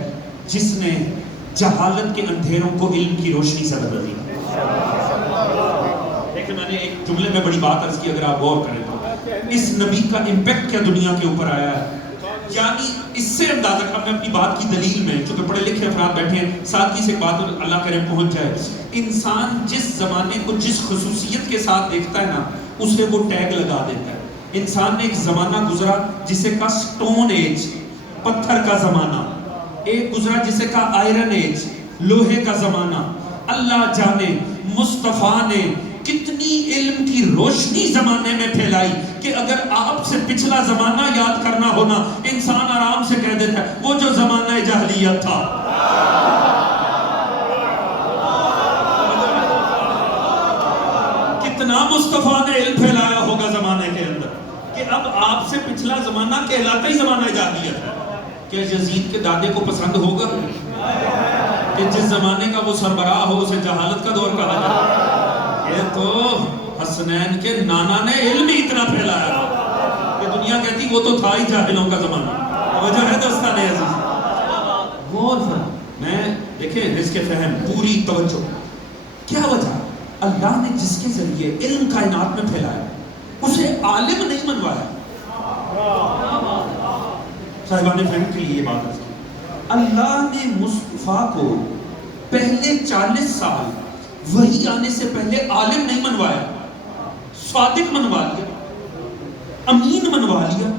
جس نے جہالت کے اندھیروں کو علم کی روشنی سے بدل دیا. لیکن میں نے ایک جملے میں بڑی بات عرض کی, اگر آپ غور کریں تو اس نبی کا امپیکٹ کیا دنیا کے اوپر آیا ہے. یعنی اس سے اندازہ اب میں اپنی بات کی دلیل میں، چونکہ پڑھے لکھے افراد بیٹھے ہیں، سادگی سے ایک بات اللہ کرے پہنچ جائے. انسان جس زمانے کو جس خصوصیت کے ساتھ دیکھتا ہے نا، اسے وہ ٹیگ لگا دیتا ہے. انسان نے ایک زمانہ گزرا جسے کہا سٹون ایج، پتھر کا زمانہ. ایک گزرا جسے کہا آئرن ایج، لوہے کا زمانہ. اللہ جانے مصطفیٰ نے کتنی علم کی روشنی زمانے میں پھیلائی کہ اگر آپ سے پچھلا زمانہ یاد کرنا ہونا، انسان آرام سے کہہ دیتا ہے وہ جو زمانہ جاہلیت تھا. کتنا مصطفیٰ نے علم پھیلایا ہوگا زمانے کے اندر کہ اب آپ سے پچھلا زمانہ کہلاتا ہی زمانہ جاہلیت ہے. کیا یزید کے دادے کو پسند ہوگا کہ جس زمانے کا وہ سربراہ ہو اسے جہالت کا دور کہا جائے؟ یہ تو حسنین کے نانا نے علم ہی اتنا پھیلایا کہ دنیا کہتی وہ تو تھا ہی جاہلوں کا زمانہ. وجہ ہے دوستان عزیز، غور فرمائیں. میں دیکھیں رزق فہم پوری توجہ. کیا وجہ؟ اللہ نے جس کے ذریعے علم کائنات میں پھیلایا اسے عالم نہیں منوایا. صاحبان فہم کے لیے یہ بات ہے، اللہ نے مصطفیٰ کو پہلے 40 سال وحی آنے سے پہلے عالم نہیں منوایا، صادق منوا لیا، امین منوا لیا.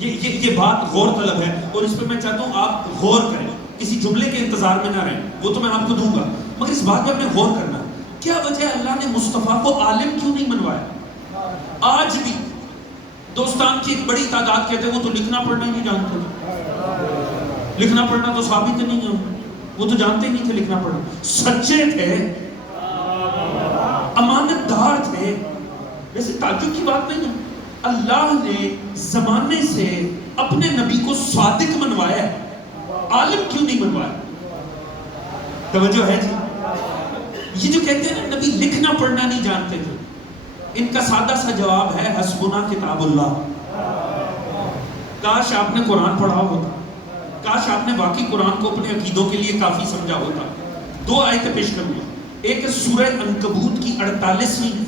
یہ بات غور طلب ہے اور اس پہ میں چاہتا ہوں آپ غور کریں. کسی جملے کے انتظار میں نہ رہیں، وہ تو میں آپ کو دوں گا، مگر اس بات پہ آپ نے غور کرنا. کیا وجہ اللہ نے مصطفیٰ کو عالم کیوں نہیں منوایا؟ آج بھی دوستان کی ایک بڑی تعداد کہتے ہیں وہ تو لکھنا پڑھنا ہی نہیں جانتے. لکھنا پڑھنا تو ثابت نہیں ہے، وہ تو جانتے ہی نہیں تھے لکھنا پڑھنا. سچے تھے، امانت دار تھے. ویسے تعجب کی بات نہیں ہے، اللہ نے زمانے سے اپنے نبی کو صادق منوایا ہے، عالم کیوں نہیں منوایا؟ توجہ ہے جی؟ یہ جو کہتے ہیں نا نبی لکھنا پڑھنا نہیں جانتے تھے، ان کا سادہ سا جواب ہے حسبنا کتاب اللہ. کاش آپ نے قرآن پڑھا ہوتا، کاش آپ نے واقعی قرآن کو اپنے عقیدوں کے لیے کافی سمجھا ہوتا. 2 آیتیں پیش کروں گا، ایک ہے سورہ عنکبوت کی 48ویں،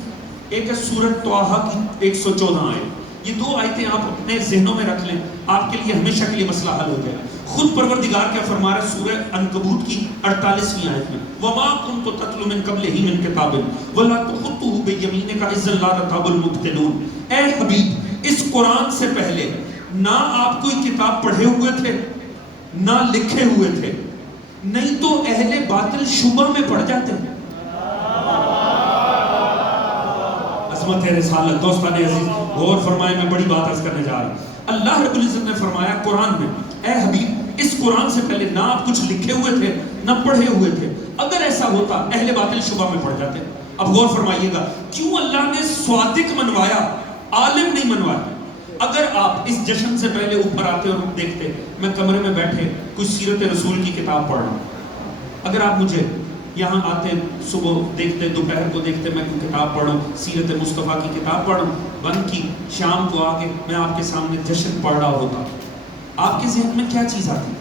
ایک ہے سورہ طٰہٰ کی 114 آیت. یہ 2 آیتیں آپ اپنے ذہنوں میں رکھ لیں، آپ کے لیے ہمیشہ کے لیے مسئلہ حل ہو جائے. خود پروردگار کیا فرما رہا ہے سورہ عنکبوت کی 48ویں آیت میں، وَمَا كُنْتُ تَتْلُو مِن قَبْلِهِ مِن كِتَابٍ وَلَا تَخُطُّهُ بِيَمِينِكَ إِذًا لَّارْتَابَ الْمُبْطِلُونَ. اے حبیب، اس قرآن سے پہلے نہ آپ کوئی کتاب پڑھے ہوئے تھے نہ لکھے ہوئے تھے، نہیں تو اہل باطل شبہ میں پڑ جاتے ہیں. عظمت رسالت. دوستان عزیز غور فرمائے، میں بڑی بات عرض کرنے جا رہا ہوں. اللہ رب العزت نے فرمایا قرآن میں، اے حبیب اس قرآن سے پہلے نہ آپ کچھ لکھے ہوئے تھے نہ پڑھے ہوئے تھے. اگر ایسا ہوتا اہل باطل شبہ میں پڑ جاتے. اب غور فرمائیے گا کیوں اللہ نے صادق منوایا، عالم نہیں منوایا. اگر آپ اس جشن سے پہلے اوپر آتے اور دیکھتے میں کمرے میں بیٹھے کچھ سیرت رسول کی کتاب پڑھ رہا ہوں، اگر آپ مجھے یہاں آتے صبح دیکھتے دوپہر کو دیکھتے میں کوئی کتاب پڑھوں، سیرت مصطفیٰ کی کتاب پڑھوں بند کی، شام کو آگے میں آپ کے سامنے جشن پڑھ رہا ہوتا، آپ کے ذہن میں کیا چیز آتی؟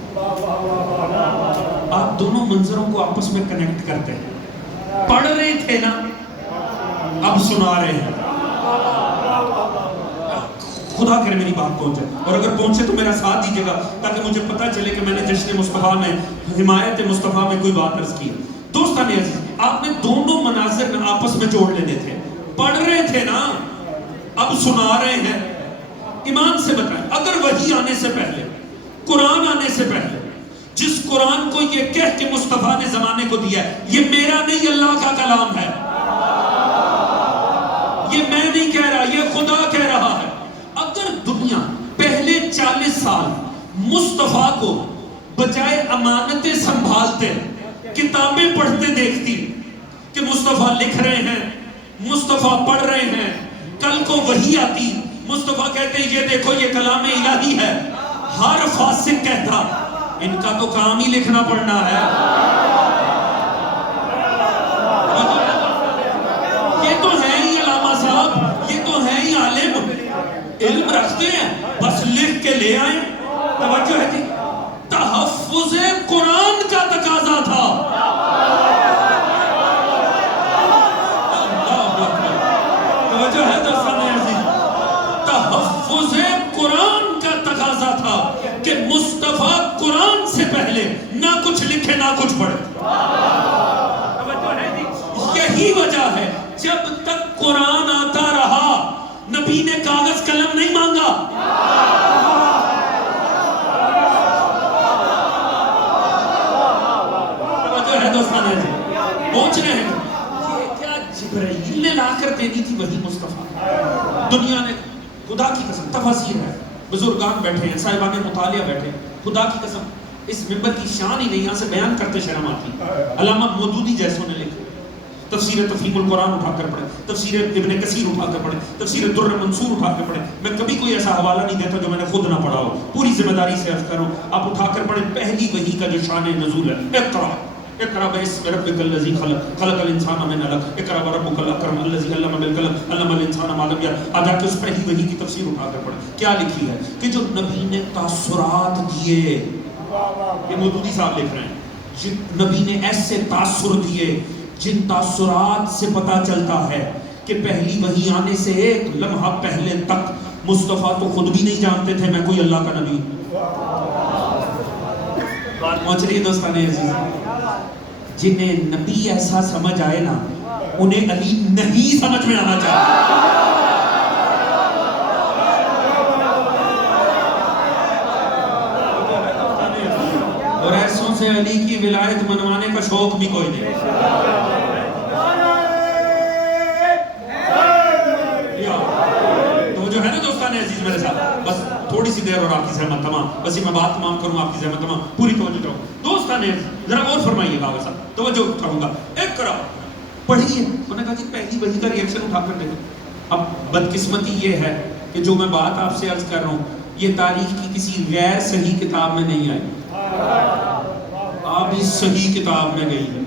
آپ دونوں منظروں کو آپس میں کنیکٹ کرتے ہیں. پڑھ رہے تھے نا، اب سنا رہے ہیں. خدا کرے میری بات پہنچے، اور اگر پہنچے تو میرا ساتھ دیجیے گا تاکہ مجھے پتا چلے کہ میں نے جشن مصطفیٰ میں، حمایت مصطفیٰ میں کوئی بات عرض کی. دوستان عزیز آپ نے دونوں مناظر میں آپس میں جوڑ لینے تھے. پڑھ رہے تھے نا، اب سنا رہے ہیں. ایمان سے بتائیں اگر وحی آنے سے پہلے، قرآن آنے سے پہلے، جس قرآن کو یہ کہہ کہ مصطفیٰ نے زمانے کو دیا ہے یہ میرا نہیں اللہ کا کلام ہے، یہ میں نہیں کہہ رہا، یہ خدا کہہ رہا ہے. اگر دنیا پہلے 40 سال مصطفیٰ کو بجائے امانتیں سنبھالتے کتابیں پڑھتے دیکھتی کہ مصطفیٰ لکھ رہے ہیں، مصطفیٰ پڑھ رہے ہیں، کل کو وحی آتی مصطفیٰ کہتے ہیں یہ دیکھو یہ کلام الہی ہے، ہر فاسق کہتا ان کا تو کام ہی لکھنا پڑھنا ہے. یہ تو ہے ہی علامہ صاحب، یہ تو ہے ہی عالم، علم رکھتے ہیں بس لکھ کے لے آئیں. توجہ ہے جی، تحفظ قرآن کا تقاضا تھا. توجہ ہے دوستان عزیز، تحفظ قرآن کا تقاضا تھا کہ مصطفیٰ مصطفیٰ قرآن سے پہلے نہ کچھ لکھے نہ کچھ پڑھے. یہی وجہ ہے جب تک قرآن آتا رہا نبی نے کاغذ قلم نہیں مانگا. توجہ ہے دوستان جی, پہنچ رہے ہیں. یہ کیا جبرائیل نے لا کر دے دی تھی وہی مصطفیٰ. دنیا نے خدا کی قسم, تفاسیر ہے, بزرگان بیٹھے ہیں, صاحبان مطالعہ بیٹھے ہیں, خدا کی قسم اس ممبر کی شان ہی نہیں, یہاں سے بیان کرتے شرم آتی. علامہ مودودی جیسوں نے لکھا, تفسیر تفہیم القرآن اٹھا کر پڑھے, تفسیر ابن کثیر اٹھا کر پڑھے, تفسیر در منصور اٹھا کر پڑھے. میں کبھی کوئی ایسا حوالہ نہیں دیتا جو میں نے خود نہ پڑھا ہو, پوری ذمہ داری سے عرض کروں, آپ اٹھا کر پڑھیں. پہلی وحی کا جو شان نزول ہے, اقرا اقرا باسم ربک الذی خلق خلق الانسان من علق اقرا وربک الاکرم الذی علم بالقلم علم الانسان ما لم یعلم. آجا کے اس پہلی وحی کی تفسیر اٹھا کر پڑھیں. کیا لکھی ہے کہ جو نبی نے تاثرات دیے, یہ مودودی صاحب لکھ رہے ہیں, نبی نے ایسے تاثر دیے جن تاثرات سے پتا چلتا ہے کہ پہلی وحی آنے سے ایک لمحہ پہلے تک مصطفیٰ تو خود بھی نہیں جانتے تھے میں کوئی اللہ کا نبی. بات پہنچ رہی ہے دوستان عزیز. جنہیں نبی ایسا سمجھ آئے نا انہیں علی نہیں سمجھ میں آنا چاہیے. اور ایسوں سے علی کی ولایت منوانے کا شوق بھی کوئی نہیں. تو جو ہے نا دوستان عزیز میرے ساتھ, بس تھوڑی سی دیر اور آپ کی زحمت تمام, بس میں بات تمام کروں, آپ کی زحمت تمام, پوری توجہ کروں. دوستان عزیز ذرا اور فرمائیے گا صاحب, توجہ کروں گا. اقرا پڑھیے. انہوں نے کہا جی پہلی وحی کا ریئیکشن اٹھا کر دیکھیں. اب بدقسمتی یہ ہے کہ جو میں بات آپ سے عرض کر رہا ہوں یہ تاریخ کی کسی غیر صحیح کتاب میں نہیں آئی, آپ اس صحیح کتاب میں گئی ہے.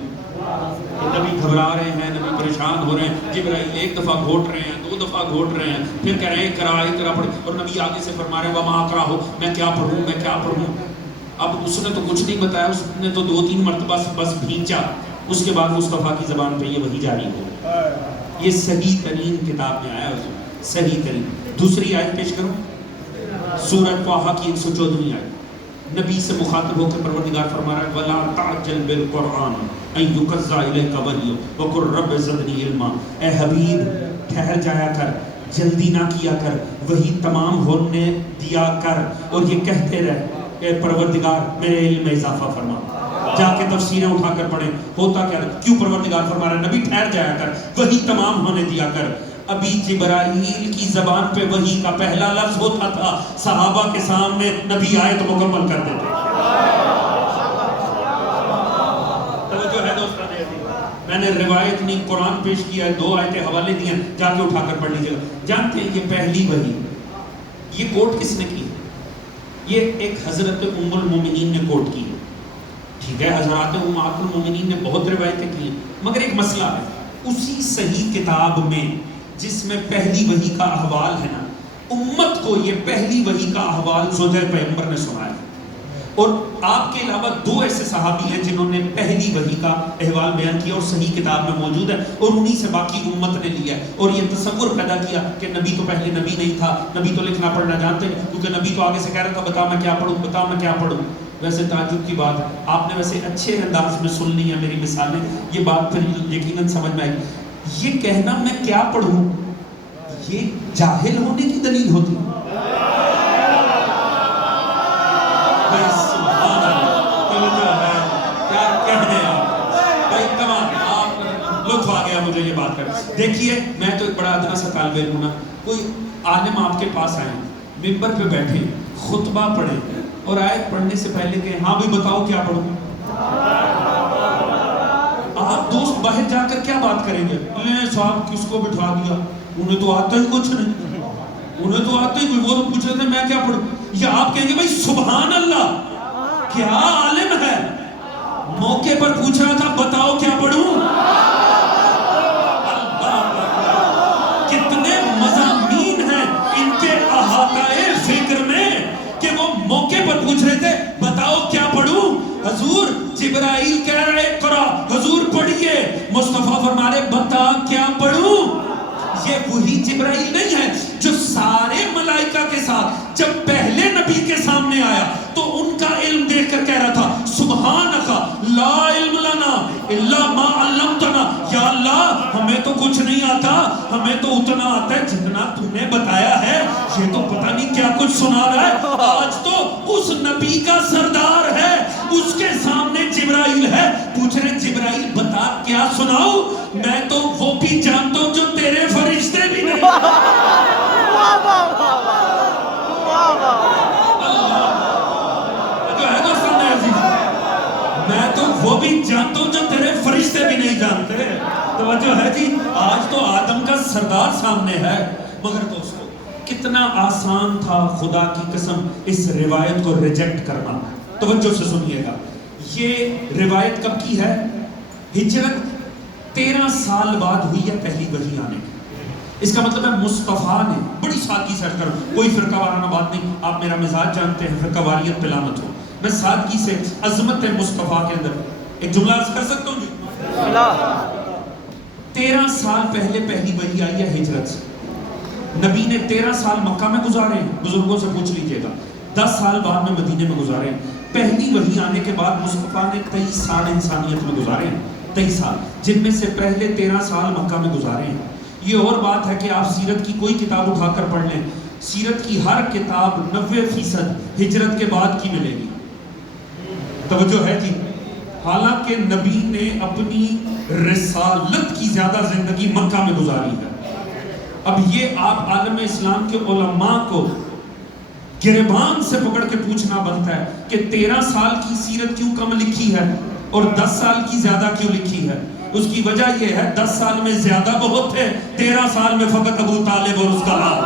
نبی گھبرا رہے ہیں, نبی پریشان ہو رہے ہیں, جبرائیل ایک دفعہ گھوٹ رہے ہیں, دو دفعہ گھوٹ رہے ہیں, پھر کہہ رہے ہیں اقرا پڑھ, اور نبی آگے سے فرما رہے ہیں وما اقرا ہو, میں کیا پڑھوں میں کیا پڑھوں. اب اس نے تو کچھ نہیں بتایا, اس نے تو 2-3 مرتبہ بس بھینچا, اس کے بعد مصطفیٰ کی زبان پہ یہ وحی جاری ہو. یہ صحیح ترین کتاب میں آیا, صحیح ترین. دوسری آیت پیش کروں, سورہ طٰہٰ کی 114ویں آیت. نبی سے مخاطب ہو کے پروردگار فرما رہا ہے وَلَا تَعْجَلْ بِالْقُرْآنِ أَن يُكَذَّ إِلَيْكَ وَحْيُهُ وَقُلْ رَبِّ زِدْنِی عِلْمًا. اے حبیب ٹھہر جایا کر, جلدی نہ کیا کر, وہی تمام ہونے دیا کر, اور یہ کہتے رہ اے پروردگار میرے علم میں اضافہ فرما. جا کے تفسیریں اٹھا کر پڑھیں. ہوتا کیا, کیوں پروردگار فرما رہا ہے نبی ٹھہر جایا کر, وہی تمام ہونے دیا کر. ابھی جبرائیل کی زبان پہ وحی کا پہلا لفظ ہوتا تھا, صحابہ کے سامنے نبی آیت مکمل کر دیتے. توجہ ہے دوستان عزیز, میں نے روایت نہیں قرآن پیش کیا ہے, 2 آیتیں حوالے دی ہیں, جا کے اٹھا کر پڑھ لیجیے گا. جانتے ہیں یہ پہلی وحی, یہ کوٹ کس نے کی؟ یہ ایک حضرت ام المومنین نے کوٹ کی. ٹھیک ہے, حضرات امہات المومنین نے بہت روایتیں کی, مگر ایک مسئلہ ہے, اسی صحیح کتاب میں جس میں پہلی وحی کا احوال ہے نا, امت کو یہ پہلی وحی کا احوال زوجہ پیغمبر نے سنایا. اور آپ کے علاوہ 2 ایسے صحابی ہیں جنہوں نے پہلی وحی کا احوال بیان کیا اور صحیح کتاب میں موجود ہے, اور انہی سے باقی امت نے لیا ہے. اور یہ تصور پیدا کیا کہ نبی تو پہلے نبی نہیں تھا, نبی تو لکھنا پڑھنا جانتے ہیں, کیونکہ نبی تو آگے سے کہہ رہا تھا بتا میں کیا پڑھوں, بتا میں کیا پڑھوں. ویسے تعجب کی بات ہے, آپ نے ویسے اچھے انداز میں سن لی ہے میری مثالیں, یہ بات پھر یقیناً سمجھ میں آئی. یہ کہنا میں کیا پڑھوں یہ جاہل ہونے کی دلیل ہوتی ہے. سبحان اللہ, کیا کہنے آپ بھائی, تمام آپ لطف آ گیا مجھے یہ بات کر. دیکھیے میں تو ایک بڑا ادنا سا طالب علم ہوں نا, کوئی عالم آپ کے پاس آئے, ممبر پہ بیٹھے, خطبہ پڑھے, اور آیت پڑھنے سے پہلے کہ ہاں بھی بتاؤ کیا پڑھوں, آپ دوست باہر جا کر کیا بات کریں گے؟ صاحب کس کو بٹھا دیا, انہیں تو آتا ہی کچھ نہیں, انہیں تو آتا ہی کوئی, وہ تو پوچھ رہے تھے میں کیا پڑھوں. یا آپ کہیں گے بھائی سبحان اللہ کیا عالم ہے, موقع پر پوچھ رہا تھا بتاؤ کیا پڑھوں. کتنے مضامین ہیں ان کے احاطۂ فکر میں کہ وہ موقع پر پوچھ رہے تھے بتاؤ کیا پڑھوں. حضور جبرائیل کہہ رہے اقرا, حضور پڑھیے, مصطفیٰ فرما رہے بتا کیا پڑھوں. یہ وہی جبرائیل نہیں ہے جو سارے ملائکہ کے ساتھ جب پہلے نبی کے سامنے آیا تو ان کا علم کر کہہ رہا تھا سبحانک لا علم لنا الا ما علمتنا، یا اللہ ہمیں تو کچھ نہیں آتا، ہمیں تو اتنا آتا ہے جتنا تم نے بتایا ہے، یہ تو پتہ نہیں کیا کچھ سنا رہا ہے۔ آج تو اس نبی کا سردار ہے، اس کے سامنے جبرائیل ہے، پوچھ رہے جبرائیل بتا کیا سناؤ، میں تو وہ بھی جانتا ہوں جو تیرے فرشتے بھی نہیں۔ میں تو وہ بھی جانتا ہوں جو تیرے فرشتے بھی نہیں جانتے۔ توجہ ہے جی، آج تو آدم کا سردار سامنے ہے، مگر دوستو کتنا آسان تھا خدا کی قسم اس روایت کو ریجیکٹ کرنا۔ توجہ سے سنیے گا، یہ روایت کب کی ہے؟ ہجرت 13 سال بعد ہوئی ہے پہلی وحی آنے کی۔ اس کا مطلب ہے مصطفیٰ نے بڑی سادگی سے عرض کروں، کوئی فرقہ وارانہ بات نہیں، آپ میرا مزاج جانتے ہیں، فرقہ واریت پہ لعنت ہو، میں سادگی سے عظمت مصطفیٰ کے اندر ایک جملہ عرض کر سکتا ہوں جی۔ 13 سال پہلے پہلی وحی آئی ہے ہجرت سے، نبی نے 13 سال مکہ میں گزارے ہیں، بزرگوں سے پوچھ لیجئے گا، 10 سال بعد میں مدینے میں گزارے ہیں۔ پہلی وحی آنے کے بعد مصطفیٰ نے 23 سال انسانیت میں گزارے ہیں، 23 سال، جن میں سے پہلے 13 سال مکہ میں گزارے ہیں۔ یہ اور بات ہے کہ آپ سیرت کی کوئی کتاب اٹھا کر پڑھ لیں، سیرت کی ہر کتاب 90% ہجرت کے بعد کی ملے گی۔ توجہ ہے جی، حالانکہ نبی نے اپنی رسالت کی زیادہ زندگی مکہ میں گزاری ہے۔ اب یہ آپ عالم اسلام کے علماء کو گریبان سے پکڑ کے پوچھنا بنتا ہے کہ 13 سال کی سیرت کیوں کم لکھی ہے اور 10 سال کی زیادہ کیوں لکھی ہے؟ اس کی وجہ یہ ہے 10 سال میں زیادہ بہت تھے، 13 سال میں فقط ابو طالب اور اس کا حال۔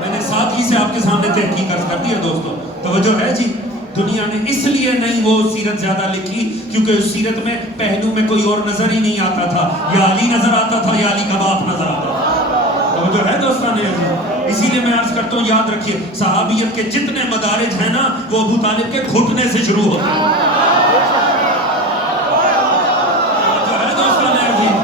میں نے سادگی سے آپ کے سامنے تحقیق عرض کر دیا دوستو۔ توجہ ہے جی، دنیا نے اس لیے نہیں وہ سیرت زیادہ لکھی کیونکہ اس سیرت میں پہلو میں کوئی اور نظر ہی نہیں آتا تھا، یا علی نظر آتا تھا یا علی کا باپ نظر آتا تھا۔ توجہ ہے دوستان عزیز، اسی لیے میں عرض کرتا ہوں یاد رکھیے صحابیت کے جتنے مدارج ہیں نا وہ ابو طالب کے گھٹنے سے شروع ہوتے ہیں۔ توجہ ہے دوستان عزیز،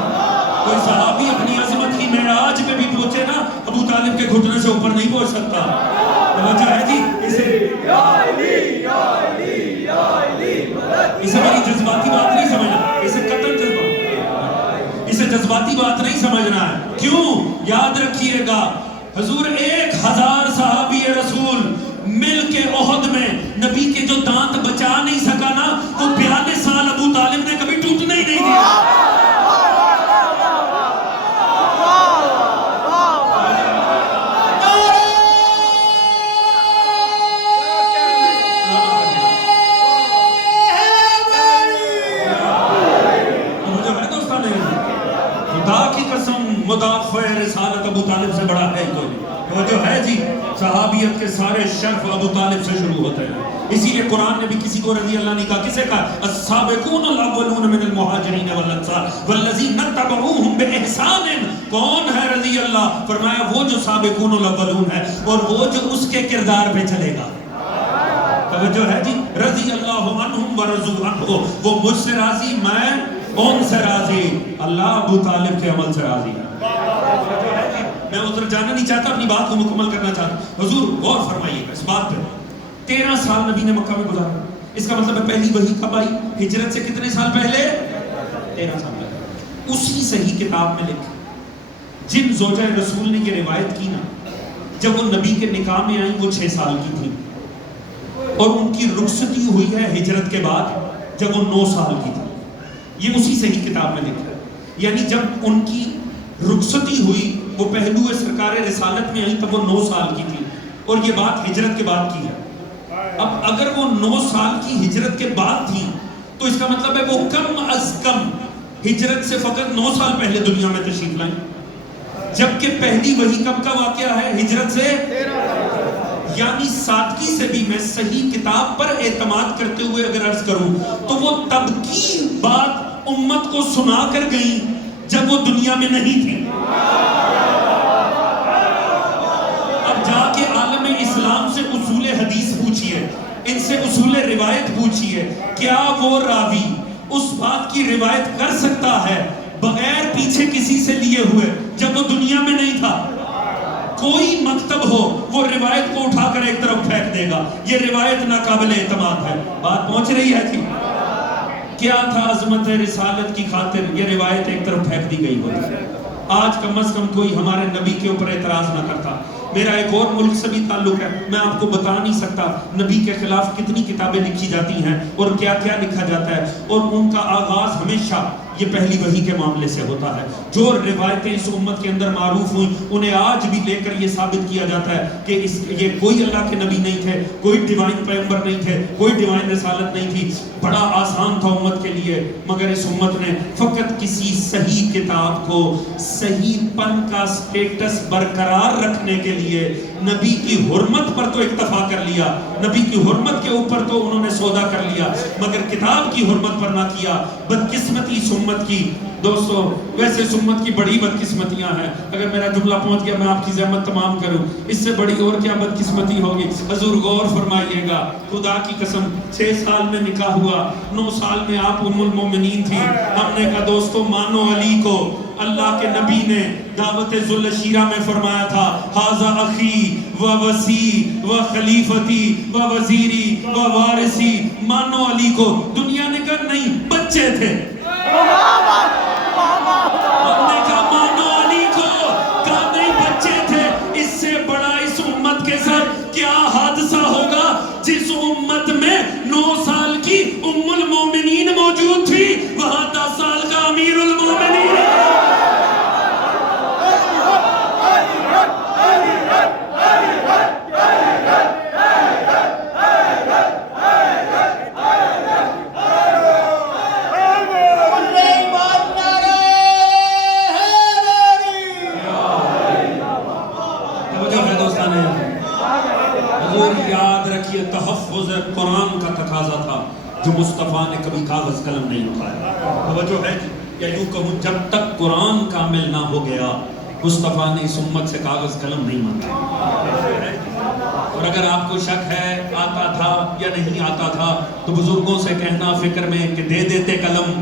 کوئی صحابی اپنی عظمت کی معراج پہ بھی پہنچے نا ابو طالب کے گھٹنے سے اوپر نہیں پہنچ سکتا۔ توجہ ہے جی، اسے میری جذباتی بات نہیں سمجھنا، اسے قطعاً اسے جذباتی بات نہیں سمجھنا ہے۔ کیوں؟ یاد رکھیے گا حضور 1000 صحابی رسول مل کے احد میں نبی کے جو دانت بچا نہیں سکا نا، وہ 42 سال ابو طالب نے کبھی ٹوٹنے ہی نہیں دیا۔ مدافع رسالت ابو طالب سے بڑا ہے کوئی نہیں۔ وہ جو ہے جی، صحابیت کے سارے شرف ابو طالب سے شروع ہوتے ہیں۔ اسی لیے قرآن نے بھی کسی کو رضی اللہ نہیں کہا، کسے کہا؟ السابقون الاولون من المہاجرین والانصار والذین اتبعوہم باحسان۔ کون ہے رضی اللہ؟ فرمایا وہ جو سابقون الاولون ہے اور وہ جو اس کے کردار پہ چلے گا۔ توجہ ہے جی، رضی اللہ عنہم ورضوا عنہ، وہ مجھ سے راضی، میں ان سے راضی، اللہ ابو طالب کے عمل سے راضی ہے۔ میں ادھر جانا نہیں چاہتا، اپنی بات کو مکمل کرنا چاہتا ہوں۔ حضور غور فرمائیے گا اس بات پہ، 13 سال نبی نے مکہ میں گزارا، اس کا مطلب ہے پہلی وحی کب آئی؟ ہجرت سے کتنے سال پہلے؟ 13 سال پہلے۔ اسی صحیح کتاب میں لکھا، جن زوجہ رسول نے یہ روایت کی نا، جب وہ نبی کے نکاح میں آئیں وہ 6 سال کی تھی، اور ان کی رخصتی ہوئی ہے ہجرت کے بعد جب وہ 9 سال کی تھی۔ یہ اسی صحیح کتاب میں لکھا ہے، یعنی جب ان کی رخصتی ہوئی وہ پہلو سرکار رسالت میں آئی تب وہ 9 سال کی تھی، اور یہ بات ہجرت کے بعد کی ہے۔ اب اگر وہ 9 سال کی ہجرت کے بعد تھی تو اس کا مطلب ہے وہ کم از کم ہجرت سے فقط 9 سال پہلے دنیا میں تشریف لائیں، جبکہ پہلی وحی کب کا واقعہ ہے؟ ہجرت سے 13۔ یعنی سادگی سے بھی میں صحیح کتاب پر اعتماد کرتے ہوئے اگر عرض کروں تو وہ تب کی بات امت کو سنا کر گئی جب وہ دنیا میں نہیں تھی۔ اب جا کے عالم اسلام سے اصول حدیث پوچھئے، ان سے اصول روایت پوچھئے، کیا وہ راوی اس بات کی روایت کر سکتا ہے بغیر پیچھے کسی سے لیے ہوئے جب وہ دنیا میں نہیں تھا؟ کوئی مکتب ہو وہ روایت کو اٹھا کر ایک طرف پھینک دے گا، یہ روایت ناقابل اعتماد ہے۔ بات پہنچ رہی ہے جی؟ کیا تھا عظمت رسالت کی خاطر یہ روایت ایک طرف پھینک دی گئی ہوتی۔ آج کم از کم کوئی ہمارے نبی کے اوپر اعتراض نہ کرتا۔ میرا ایک اور ملک سے بھی تعلق ہے، میں آپ کو بتا نہیں سکتا نبی کے خلاف کتنی کتابیں لکھی جاتی ہیں اور کیا کیا لکھا جاتا ہے، اور ان کا آغاز ہمیشہ یہ پہلی وحی کے معاملے سے ہوتا ہے۔ جو روایتیں اس امت کے اندر معروف ہوئیں انہیں آج بھی لے کر یہ ثابت کیا جاتا ہے کہ یہ کوئی اللہ کے نبی نہیں تھے، کوئی ڈیوائن پیغمبر نہیں تھے، کوئی ڈیوائن رسالت نہیں تھی۔ بڑا آسان تھا امت کے لیے، مگر اس امت نے فقط کسی صحیح کتاب کو صحیح پن کا سٹیٹس برقرار رکھنے کے لیے نبی کی حرمت پر تو اکتفا کر لیا، نبی کی حرمت کے اوپر تو انہوں نے سودا کر لیا، مگر کتاب کی حرمت پر نہ کیا۔ بدقسمتی اس امت کی دوستو، ویسے اس امت کی بڑی بدقسمتیاں ہیں، اگر میرا جملہ پہنچ گیا میں آپ کی زحمت تمام کروں، اس سے بڑی اور کیا بدقسمتی ہوگی۔ حضور غور فرمائیے گا، خدا کی قسم 6 سال میں نکاح ہوا، 9 سال میں آپ ام المومنین تھی۔ ہم نے کہا دوستو مانو علی کو، اللہ کے نبی نے دعوت ذوالشیرہ میں فرمایا تھا ھذا اخی و وصی و خلیفتی و وزیری و وارثی، مانو علی کو۔ دنیا نے کہا نہیں، بچے تھے۔ ہم نے کہا مانو علی کو، کہا نہیں بچے تھے۔ اس سے بڑا اس امت کے ساتھ کیا حادثہ ہوگا جس امت میں 9 سال کی ام المومنین موجود تھی، وہاں 10 سال کا امیر المومنین۔ یاد رکھیے تحفظ قرآن کا تقاضا تھا جو مصطفیٰ نے کبھی کاغذ قلم نہیں اٹھایا۔ توجہ ہے یا یوں کہوں جب تک قرآن کامل نہ ہو گیا مصطفیٰ نے اس امت سے کاغذ قلم نہیں مانگا۔ اور اگر آپ کو شک ہے آتا تھا یا نہیں آتا تھا تو بزرگوں سے کہنا فکر میں کہ دے دیتے قلم۔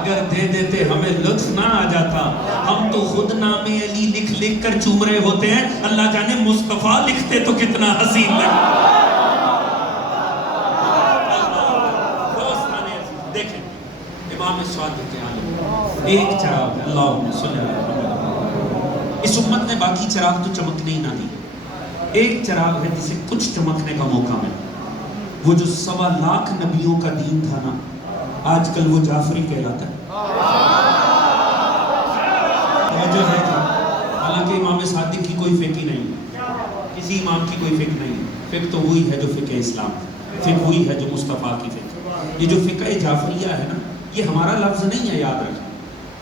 اگر دے دیتے ہمیں لطف نہ آ جاتا، ہم تو خود نام علی لکھ لکھ کر چوم رہے ہوتے ہیں، اللہ جانے مصطفیٰ لکھتے تو کتنا حسین لگتا۔ دیکھیں امام صادق عالم ایک چراغ ہے، اللہم صلی اللہ علیہ وسلم۔ اس امت نے باقی چراغ تو چمکنے ہی نہ دی، ایک چراغ ہے جسے کچھ چمکنے کا موقع ملا، وہ جو 1.25 لاکھ نبیوں کا دین تھا نا، آج کل وہ جعفری کہلاتا ہے۔ جو ہے حالانکہ امام صادق کی کوئی فقہ نہیں، کسی امام کی کوئی فقہ نہیں، فقہ تو وہی ہے جو فقہ اسلام، فقہ وہی ہے جو مصطفیٰ کی فقہ۔ یہ جو فقہ جعفریہ ہے نا، یہ ہمارا لفظ نہیں ہے، یاد رکھیں،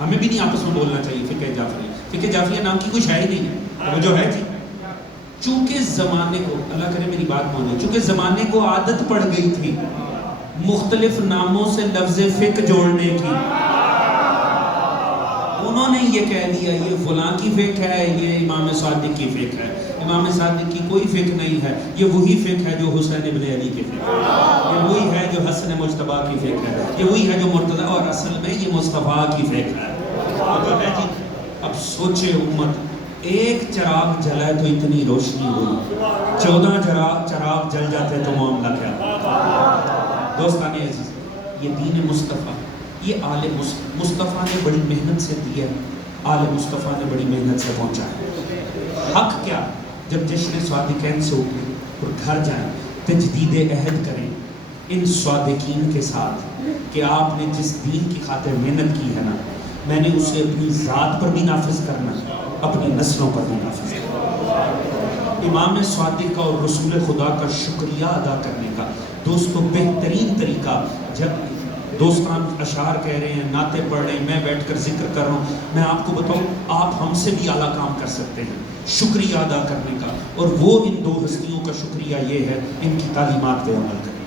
ہمیں بھی نہیں آپس میں بولنا چاہیے فقہ جعفریہ۔ فقہ جعفریہ نام کی کوئی شے ہی نہیں ہے۔ وہ جو ہے جی چونکہ زمانے کو، اللہ کرے میری بات مانو، چونکہ زمانے کو عادت پڑ گئی تھی مختلف ناموں سے لفظ فقہ جوڑنے کی، انہوں نے یہ کہہ دیا یہ فلاں کی فقہ ہے، یہ امام صادق کی فقہ ہے۔ امام صادق کی کوئی فقہ نہیں ہے، یہ وہی فقہ ہے جو حسین ابن علی کی فقہ ہے، یہ وہی ہے جو حسن مجتبیٰ کی فقہ ہے، یہ وہی ہے جو مرتضیٰ، اور اصل میں یہ مصطفیٰ کی فقہ ہے۔ اب سوچے امت، ایک چراغ جلائے تو اتنی روشنی ہوئی، 14 چراغ جل جاتے تو معاملہ کیا؟ دوستان عزیز، یہ دین مصطفیٰ، یہ آل مصطفیٰ نے بڑی محنت سے دیا، آل مصطفیٰ نے بڑی محنت سے پہنچا ہے۔ حق کیا؟ جب جشن صادقین سے اٹھیں اور گھر جائیں، تجدید عہد کریں ان صادقین کے ساتھ کہ آپ نے جس دین کی خاطر محنت کی ہے نا، میں نے اسے اپنی ذات پر بھی نافذ کرنا، اپنی نسلوں پر بھی نافذ کرنا۔ امام صادق کا اور رسول خدا کا شکریہ ادا کرنے کا دوستو بہترین طریقہ، جب دوستان اشعار کہہ رہے ہیں، نعتیں پڑھ رہے ہیں، میں بیٹھ کر ذکر کر رہا ہوں، میں آپ کو بتاؤں آپ ہم سے بھی اعلیٰ کام کر سکتے ہیں شکریہ ادا کرنے کا، اور وہ ان 2 ہستیوں کا شکریہ یہ ہے ان کی تعلیمات پہ عمل کریں۔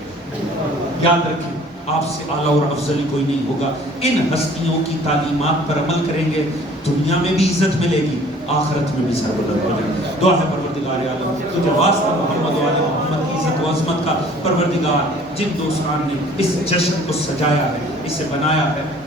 یاد رکھیں آپ سے اعلیٰ اور افضل کوئی نہیں ہوگا، ان ہستیوں کی تعلیمات پر عمل کریں گے، دنیا میں بھی عزت ملے گی، آخرت میں بھی سربلند ہو جائے گا۔ دعا ہے پروردگار عالم تجھے واسطہ محمد و آل محمد کی عزت و عظمت کا، پروردگار جن دوستان نے اس جشن کو سجایا ہے، اسے بنایا ہے،